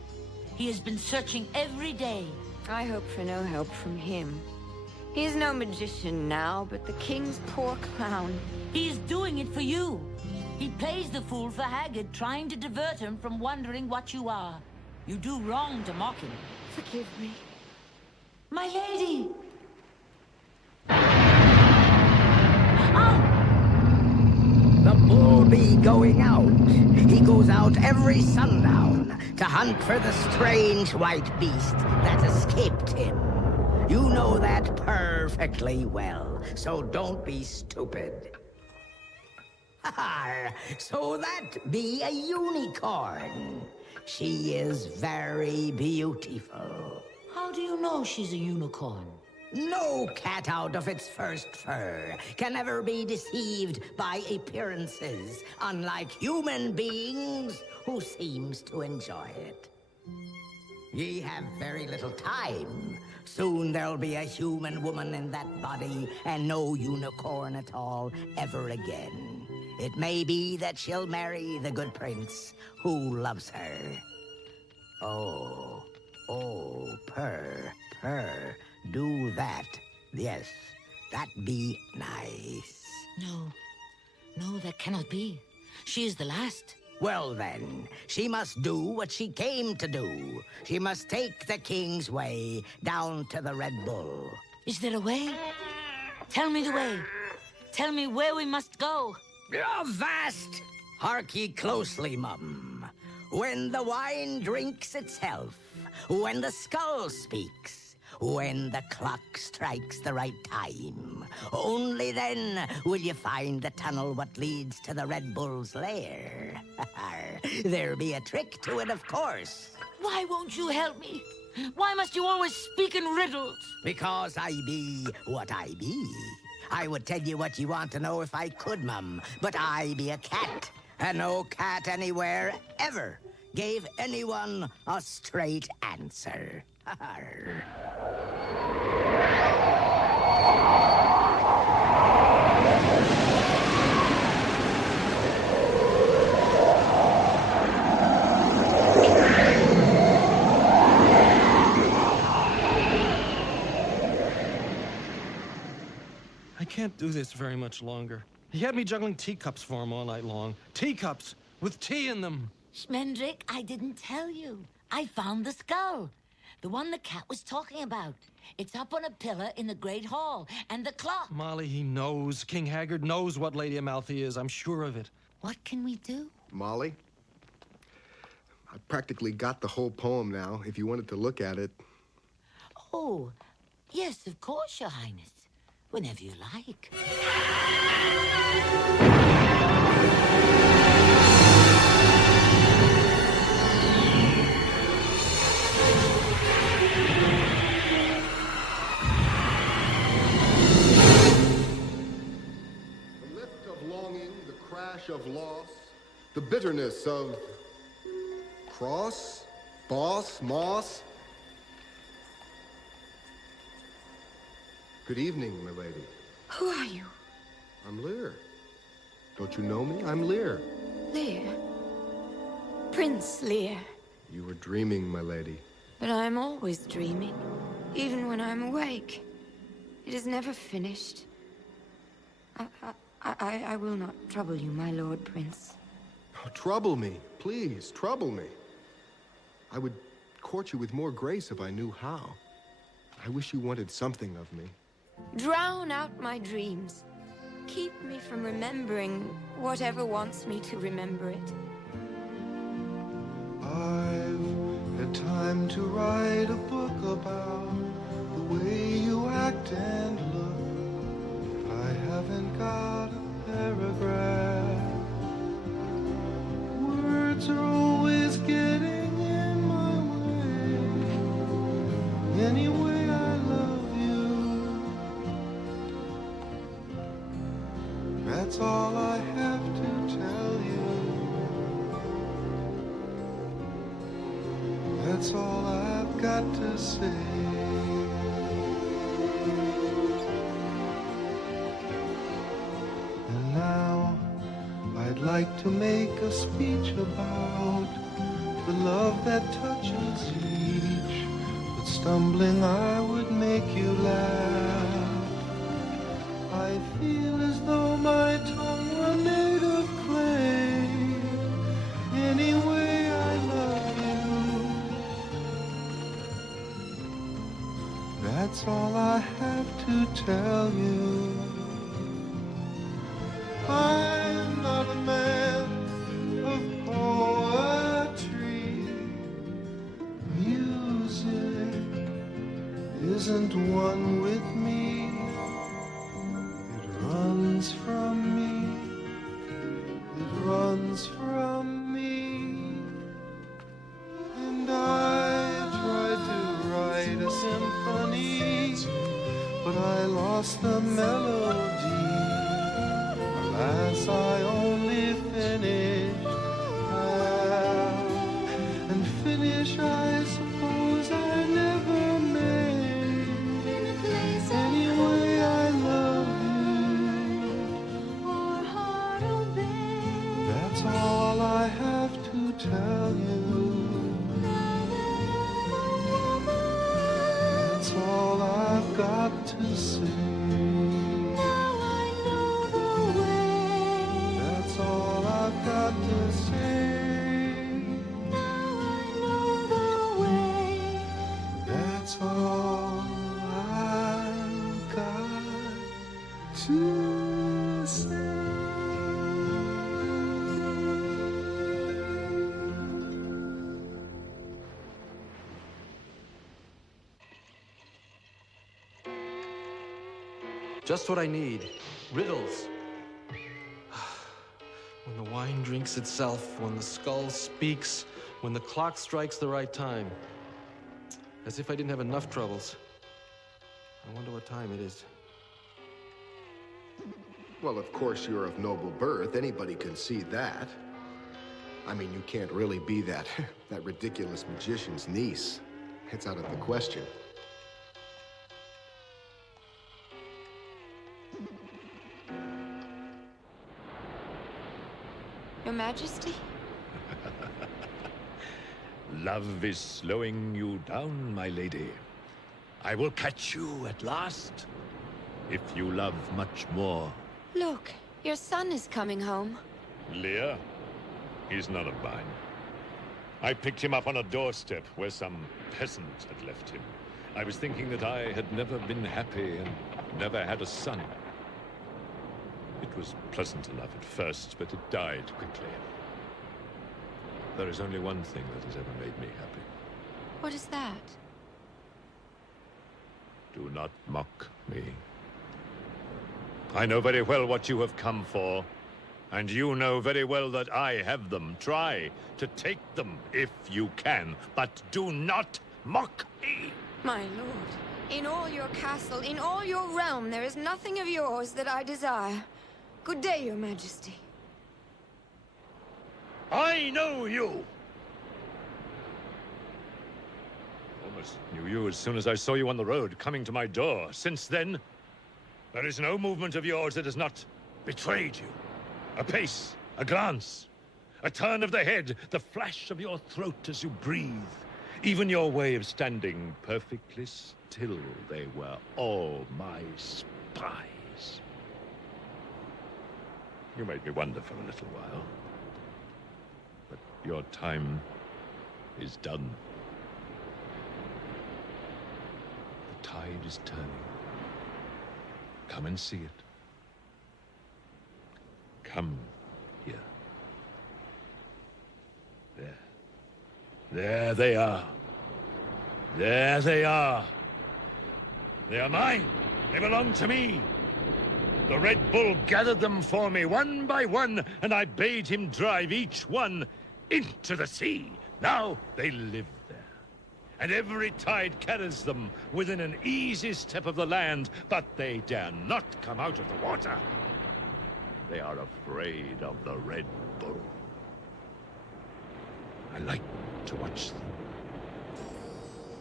He has been searching every day. I hope for no help from him. He is no magician now, but the king's poor clown. He is doing it for you. He plays the fool for Haggard, trying to divert him from wondering what you are. You do wrong to mock him. Forgive me. My lady! The bull be going out. He goes out every sundown to hunt for the strange white beast that escaped him. You know that perfectly well, so don't be stupid. So that be a unicorn. She is very beautiful. How do you know she's a unicorn? No cat out of its first fur can ever be deceived by appearances, unlike human beings who seems to enjoy it. Ye have very little time. Soon there'll be a human woman in that body and no unicorn at all ever again. It may be that she'll marry the good prince who loves her. Oh, purr, do that. Yes, that be nice. No, that cannot be. She is the last. Well then, she must do what she came to do. She must take the king's way down to the Red Bull. Is there a way? Tell me the way. Tell me where we must go. Avast! Hark ye closely, mum. When the wine drinks itself, when the skull speaks, when the clock strikes the right time, only then will you find the tunnel what leads to the Red Bull's lair. There be a trick to it, of course. Why won't you help me? Why must you always speak in riddles? Because I be what I be. I would tell you what you want to know if I could, mum, but I be a cat, and no cat anywhere ever gave anyone a straight answer. I can't do this very much longer. He had me juggling teacups for him all night long. Teacups with tea in them. Schmendrick, I didn't tell you. I found the skull. The one the cat was talking about. It's up on a pillar in the Great Hall. And the clock. Molly, he knows. King Haggard knows what Lady Amalthea is. I'm sure of it. What can we do? Molly, I practically got the whole poem now, if you wanted to look at it. Oh, yes, of course, Your Highness. Whenever you like. The lift of longing, the crash of loss, the bitterness of cross, boss, moss. Good evening, my lady. Who are you? I'm Lear. Don't you know me? I'm Lear. Lear. Prince Lear. You were dreaming, my lady. But I am always dreaming, even when I'm awake. It is never finished. I will not trouble you, my lord prince. Oh, trouble me. Please, trouble me. I would court you with more grace if I knew how. I wish you wanted something of me. Drown out my dreams. Keep me from remembering whatever wants me to remember it. I've had time to write a book about the way you act and look. I haven't got a paragraph. Words are always getting in my way. Anyway, I love you. That's all I have to tell you. That's all I've got to say. And now I'd like to make a speech about the love that touches each. But stumbling I would make you laugh. I feel as though my tongue were made of clay. Anyway, I love you. That's all I have to tell you. I'm not a man of poetry. Music is isn't one with me. It runs from me. It runs from me. And I tried to write a symphony, but I lost the melody. Alas, I only finished half, and finish I suppose I never made. Anyway, I love you. That's all I have to tell you. That's all I've got to say. That's all I've got to say. That's all I've got to say. Just what I need. Riddles. When the wine drinks itself, when the skull speaks, when the clock strikes the right time. As if I didn't have enough troubles. I wonder what time it is. Well, of course you're of noble birth. Anybody can see that. I mean, you can't really be that ridiculous magician's niece. It's out of the question. Your Majesty? Love is slowing you down, my lady. I will catch you at last, if you love much more. Look, your son is coming home. Lear? He's none of mine. I picked him up on a doorstep where some peasant had left him. I was thinking that I had never been happy and never had a son. It was pleasant enough at first, but it died quickly. There is only one thing that has ever made me happy. What is that? Do not mock me. I know very well what you have come for, and you know very well that I have them. Try to take them if you can, but do not mock me. My lord, in all your castle, in all your realm, there is nothing of yours that I desire. Good day, your Majesty. I know you! Almost knew you as soon as I saw you on the road, coming to my door. Since then, there is no movement of yours that has not betrayed you. A pace, a glance, a turn of the head, the flash of your throat as you breathe. Even your way of standing perfectly still, they were all my spies. You made me wonder for a little while. But your time is done. The tide is turning. Come and see it. Come here. There. There they are. There they are. They are mine. They belong to me. The Red Bull gathered them for me one by one, and I bade him drive each one into the sea. Now they live there. And every tide carries them within an easy step of the land, but they dare not come out of the water. They are afraid of the Red Bull. I like to watch them.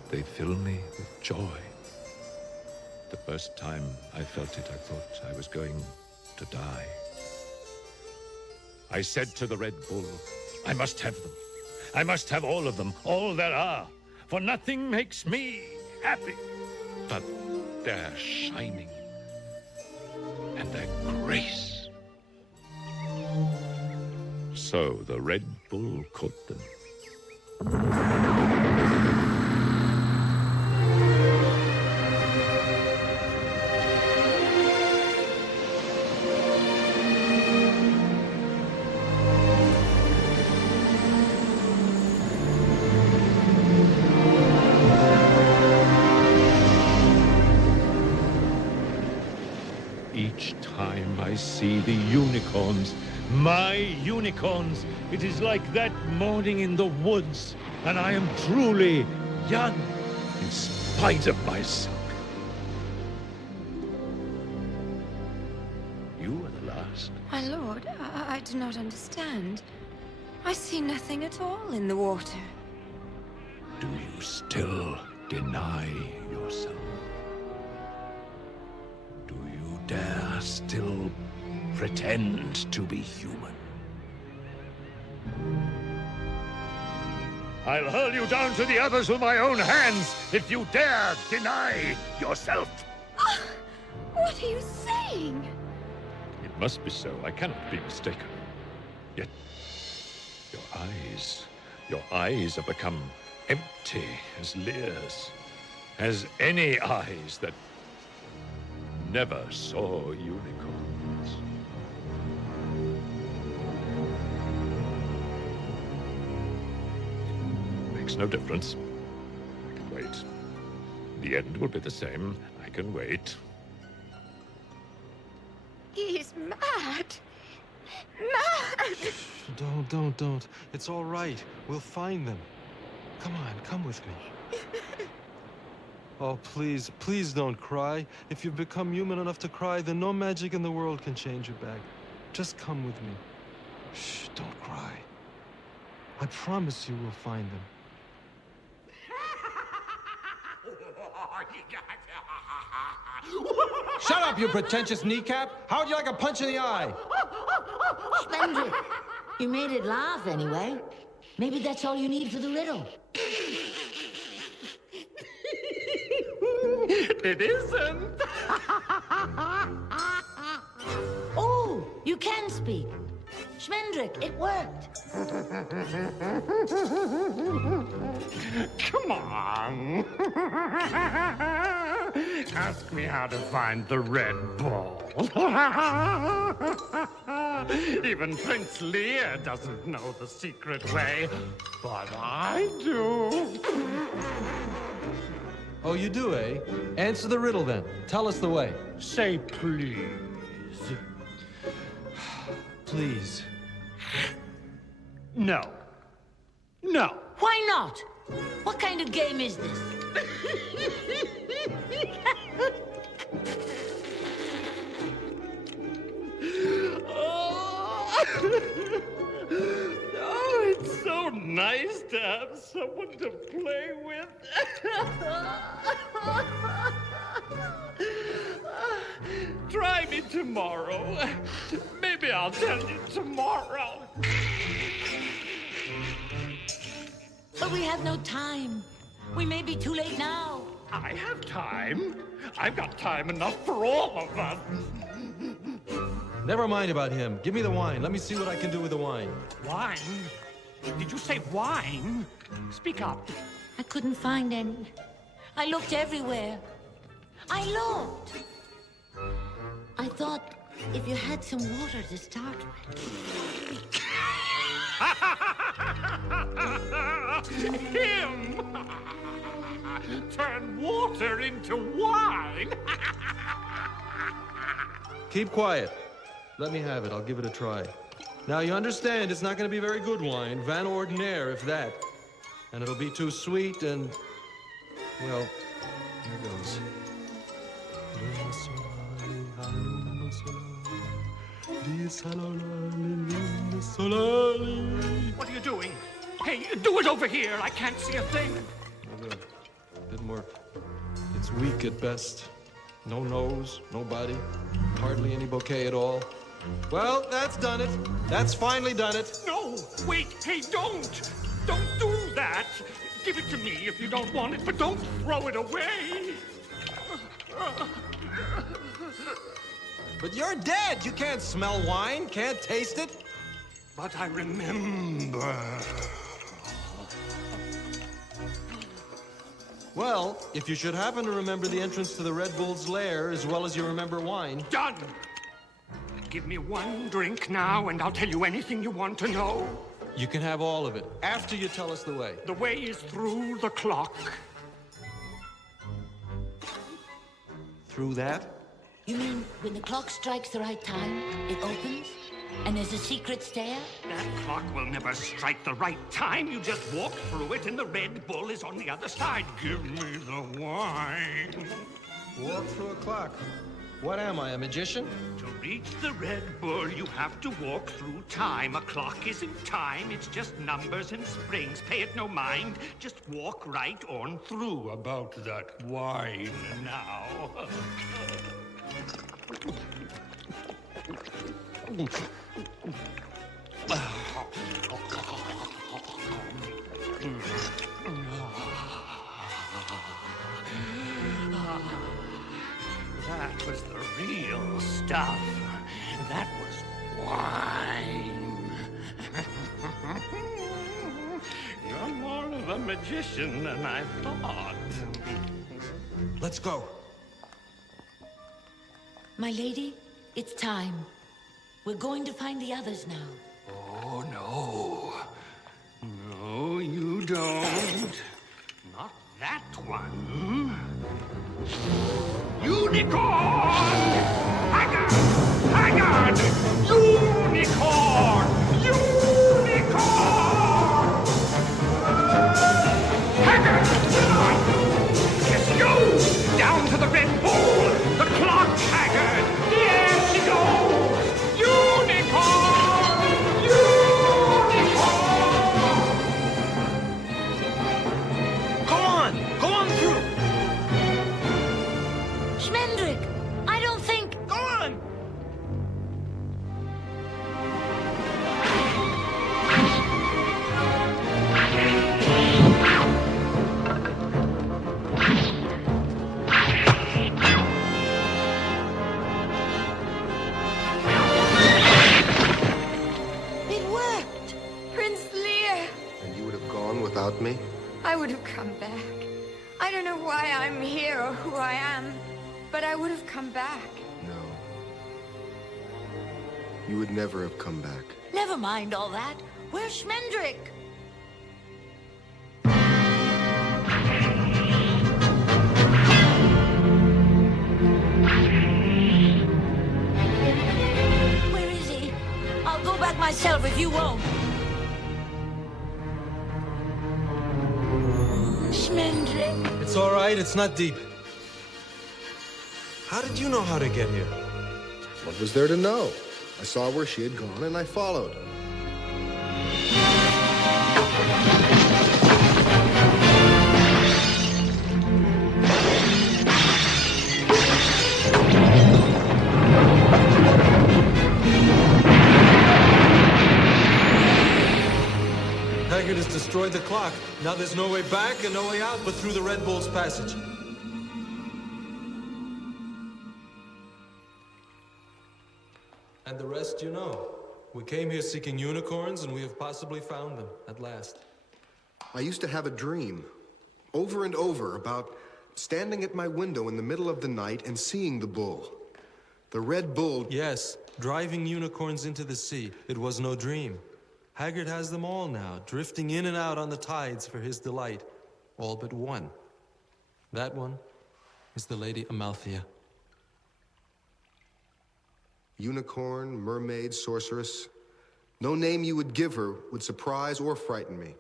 They fill me with joy. The first time I felt it, I thought I was going to die. I said to the Red Bull, I must have them. I must have all of them, all there are. For nothing makes me happy but their shining and their grace. So the Red Bull caught them. Each time I see the unicorns, my unicorns, it is like that morning in the woods, and I am truly young in spite of myself. You are the last. My lord, I do not understand. I see nothing at all in the water. Do you still deny yourself? Do you dare still pretend to be human? I'll hurl you down to the others with my own hands if you dare deny yourself. What are you saying? It must be so. I cannot be mistaken. Yet, your eyes have become empty as Lear's, as any eyes that never saw unicorns. It makes no difference. I can wait. The end will be the same. I can wait. He's mad. Mad! Don't. It's all right. We'll find them. Come on, come with me. Oh, please don't cry. If you've become human enough to cry, then no magic in the world can change you back. Just come with me. Shh, don't cry. I promise you we'll find them. Shut up, you pretentious kneecap! How would you like a punch in the eye? Splendid. You made it laugh anyway. Maybe that's all you need for the riddle. It isn't. Oh, you can speak. Schmendrick, it worked. Come on. Ask me how to find the Red Ball. Even Prince Lear doesn't know the secret way, but I do. Oh, you do, eh? Answer the riddle then. Tell us the way. Say please. Please. No. No. Why not? What kind of game is this? Oh, it's so nice to have someone to play with. Try me tomorrow. Maybe I'll tell you tomorrow. But we have no time. We may be too late now. I have time. I've got time enough for all of us. Never mind about him. Give me the wine. Let me see what I can do with the wine. Wine? Did you say wine? Speak up. I couldn't find any. I looked everywhere. I looked. I thought if you had some water to start with. Him! Turn water into wine! Keep quiet. Let me have it. I'll give it a try. Now, you understand it's not going to be very good wine. Van Ordinaire, if that. And it'll be too sweet and... well, here goes. What are you doing? Hey, do it over here. I can't see a thing. Oh, good. Didn't work. It's weak at best. No nose, no body, hardly any bouquet at all. Well, that's done it. That's finally done it. No, wait. Hey, don't. Don't do that. Give it to me if you don't want it, but don't throw it away. But you're dead! You can't smell wine, can't taste it. But I remember. Well, if you should happen to remember the entrance to the Red Bull's lair as well as you remember wine... Done! Give me one drink now, and I'll tell you anything you want to know. You can have all of it, after you tell us the way. The way is through the clock. Through that? You mean when the clock strikes the right time, it opens? And there's a secret stair? That clock will never strike the right time. You just walk through it and the Red Bull is on the other side. Give me the wine. Walk through a clock. What am I, a magician? To reach the Red Bull, you have to walk through time. A clock isn't time, it's just numbers and springs. Pay it no mind, just walk right on through. About that wine now. That was the real stuff. That was wine. You're more of a magician than I thought. Let's go. My lady, it's time. We're going to find the others now. Oh, no. No, you don't. Not that one. Unicorn! Haggard! Haggard! Unicorn! Unicorn! Haggard! Here she goes! Down to the Red Bull! The clock, Haggard! Here she goes! Unicorn! Unicorn! Go on! Go on through! Schmendrick! I don't think... Go on! It worked! Prince Lear! And you would have gone without me? I would have come back. I don't know why I'm here or who I am, but I would have come back. No. You would never have come back. Never mind all that. Where's Schmendrick? Where is he? I'll go back myself if you won't. Schmendrick. It's all right, it's not deep. How did you know how to get here? What was there to know? I saw where she had gone and I followed. Haggard has destroyed the clock. Now there's no way back and no way out but through the Red Bull's passage. And the rest you know. We came here seeking unicorns, and we have possibly found them, at last. I used to have a dream, over and over, about standing at my window in the middle of the night and seeing the bull. The Red Bull... Yes, driving unicorns into the sea. It was no dream. Haggard has them all now, drifting in and out on the tides for his delight. All but one. That one is the Lady Amalthea. Unicorn, mermaid, sorceress. No name you would give her would surprise or frighten me.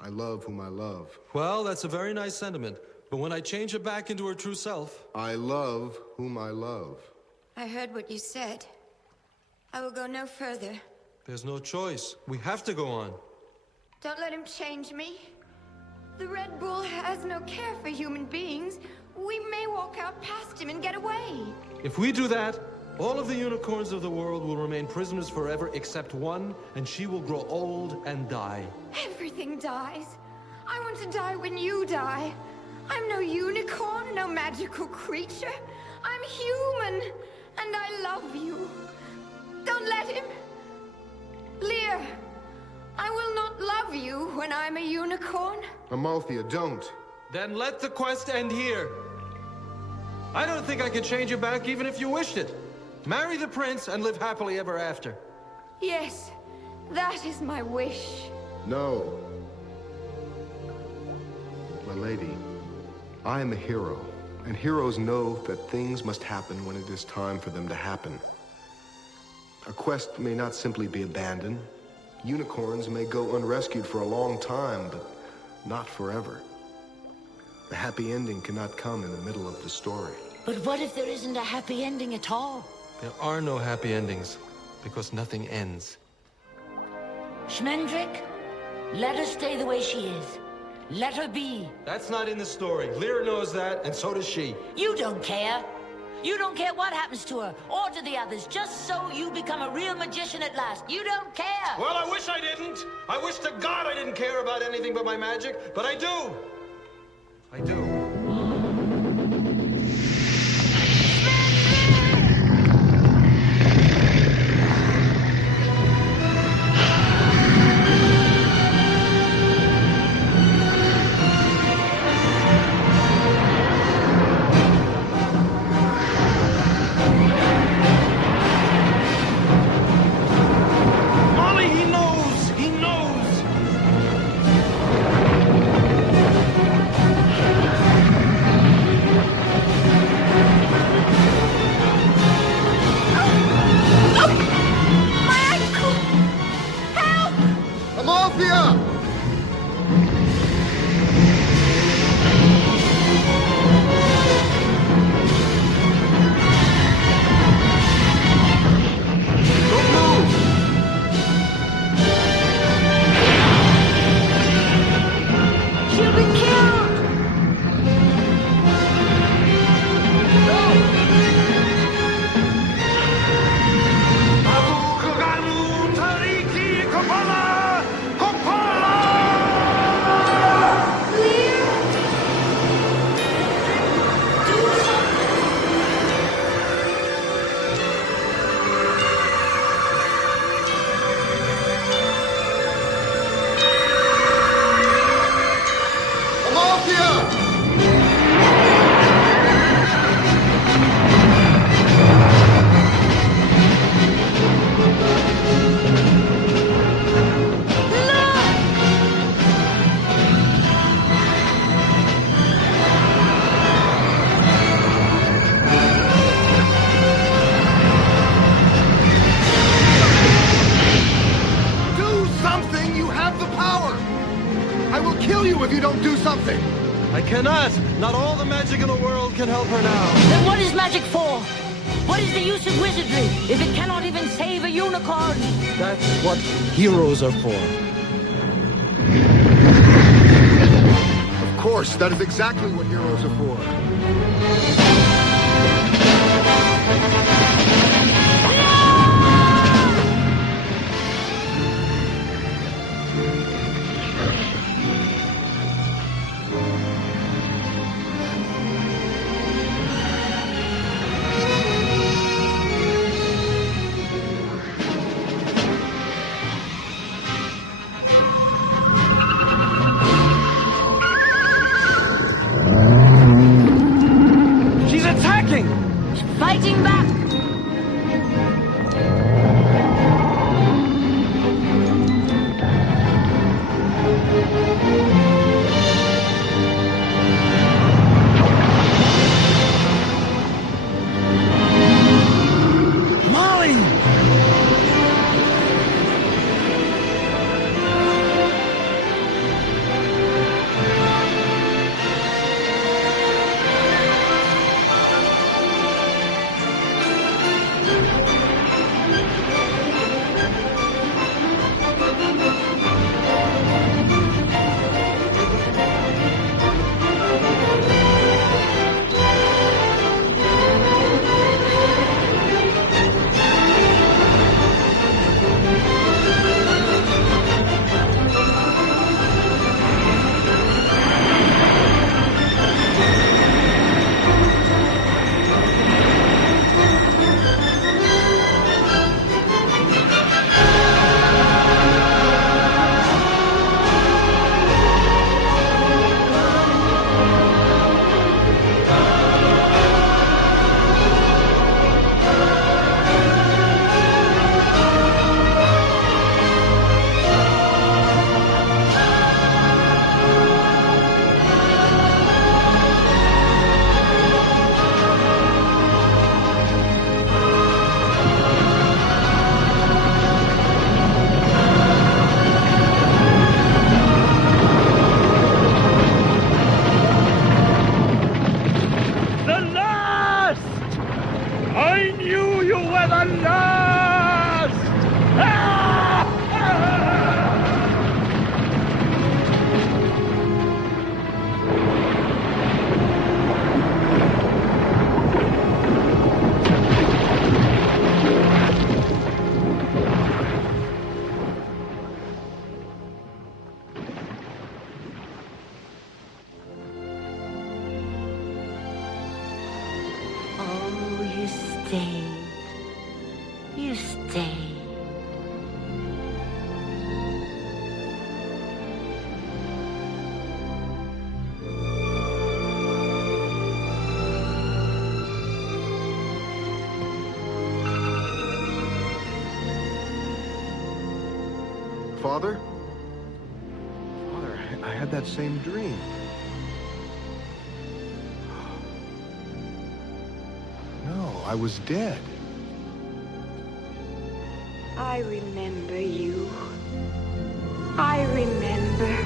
I love whom I love. Well, that's a very nice sentiment. But when I change her back into her true self... I love whom I love. I heard what you said. I will go no further. There's no choice. We have to go on. Don't let him change me. The Red Bull has no care for human beings. We may walk out past him and get away. If we do that, all of the unicorns of the world will remain prisoners forever except one, and she will grow old and die. Everything dies. I want to die when you die. I'm no unicorn, no magical creature. I'm human, and I love you. Don't let him. Lear, I will not love you when I'm a unicorn. Amalthea, don't. Then let the quest end here. I don't think I could change you back even if you wished it. Marry the prince and live happily ever after. Yes, that is my wish. No. My lady, I am a hero. And heroes know that things must happen when it is time for them to happen. A quest may not simply be abandoned. Unicorns may go unrescued for a long time, but not forever. The happy ending cannot come in the middle of the story. But what if there isn't a happy ending at all? There are no happy endings, because nothing ends. Schmendrick, let her stay the way she is. Let her be. That's not in the story. Lear knows that, and so does she. You don't care. You don't care what happens to her, or to the others, just so you become a real magician at last. You don't care. Well, I wish I didn't. I wish to God I didn't care about anything but my magic, but I do. I do. I cannot! Not all the magic in the world can help her now. Then what is magic for? What is the use of wizardry if it cannot even save a unicorn? That's what heroes are for. Of course, that is exactly what heroes are for. the nose! Oh, you stayed. You stayed. Father? Father, I had that same dream. No, I was dead. I remember you. I remember.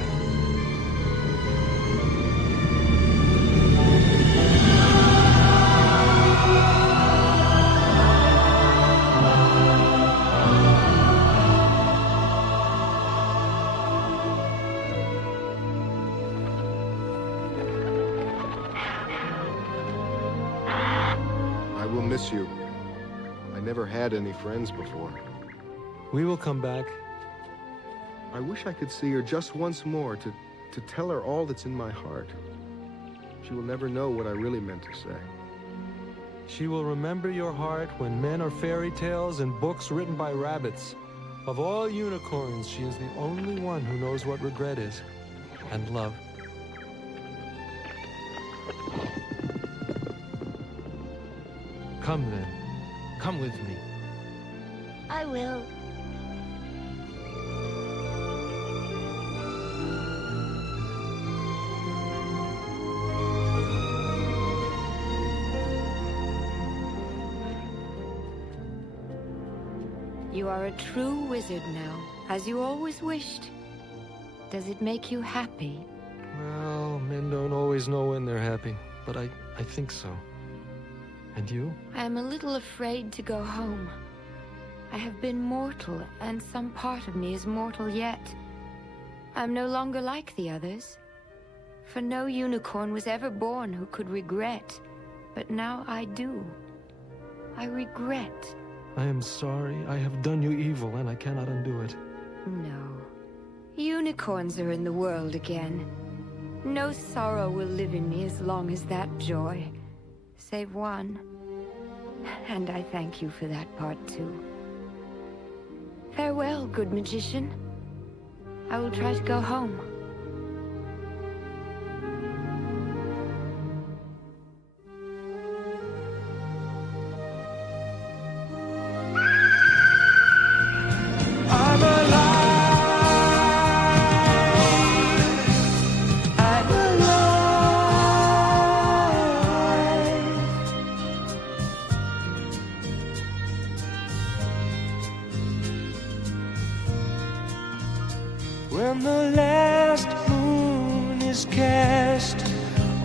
I will miss you. I never had any friends before. We will come back. I wish I could see her just once more to tell her all that's in my heart. She will never know what I really meant to say. She will remember your heart when men are fairy tales and books written by rabbits. Of all unicorns, she is the only one who knows what regret is, and love. Come then. Come with me. I will. You are a true wizard now, as you always wished. Does it make you happy? Well, men don't always know when they're happy, but I think so. And you? I am a little afraid to go home. I have been mortal, and some part of me is mortal yet. I'm no longer like the others. For no unicorn was ever born who could regret, but now I do. I regret. I am sorry. I have done you evil, and I cannot undo it. No. Unicorns are in the world again. No sorrow will live in me as long as that joy. Save one. And I thank you for that part too. Farewell, good magician. I will try to go home. I'm when the last moon is cast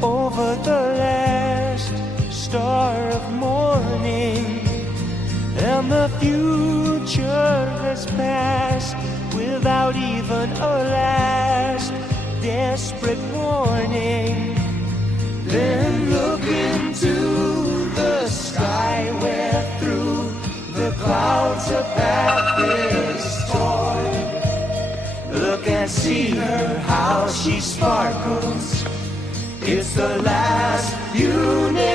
over the last star of morning, and the future has passed without even a last desperate warning. Then look into the sky where through the clouds a path is torn. Look and see her, how she sparkles. It's the last unicorn.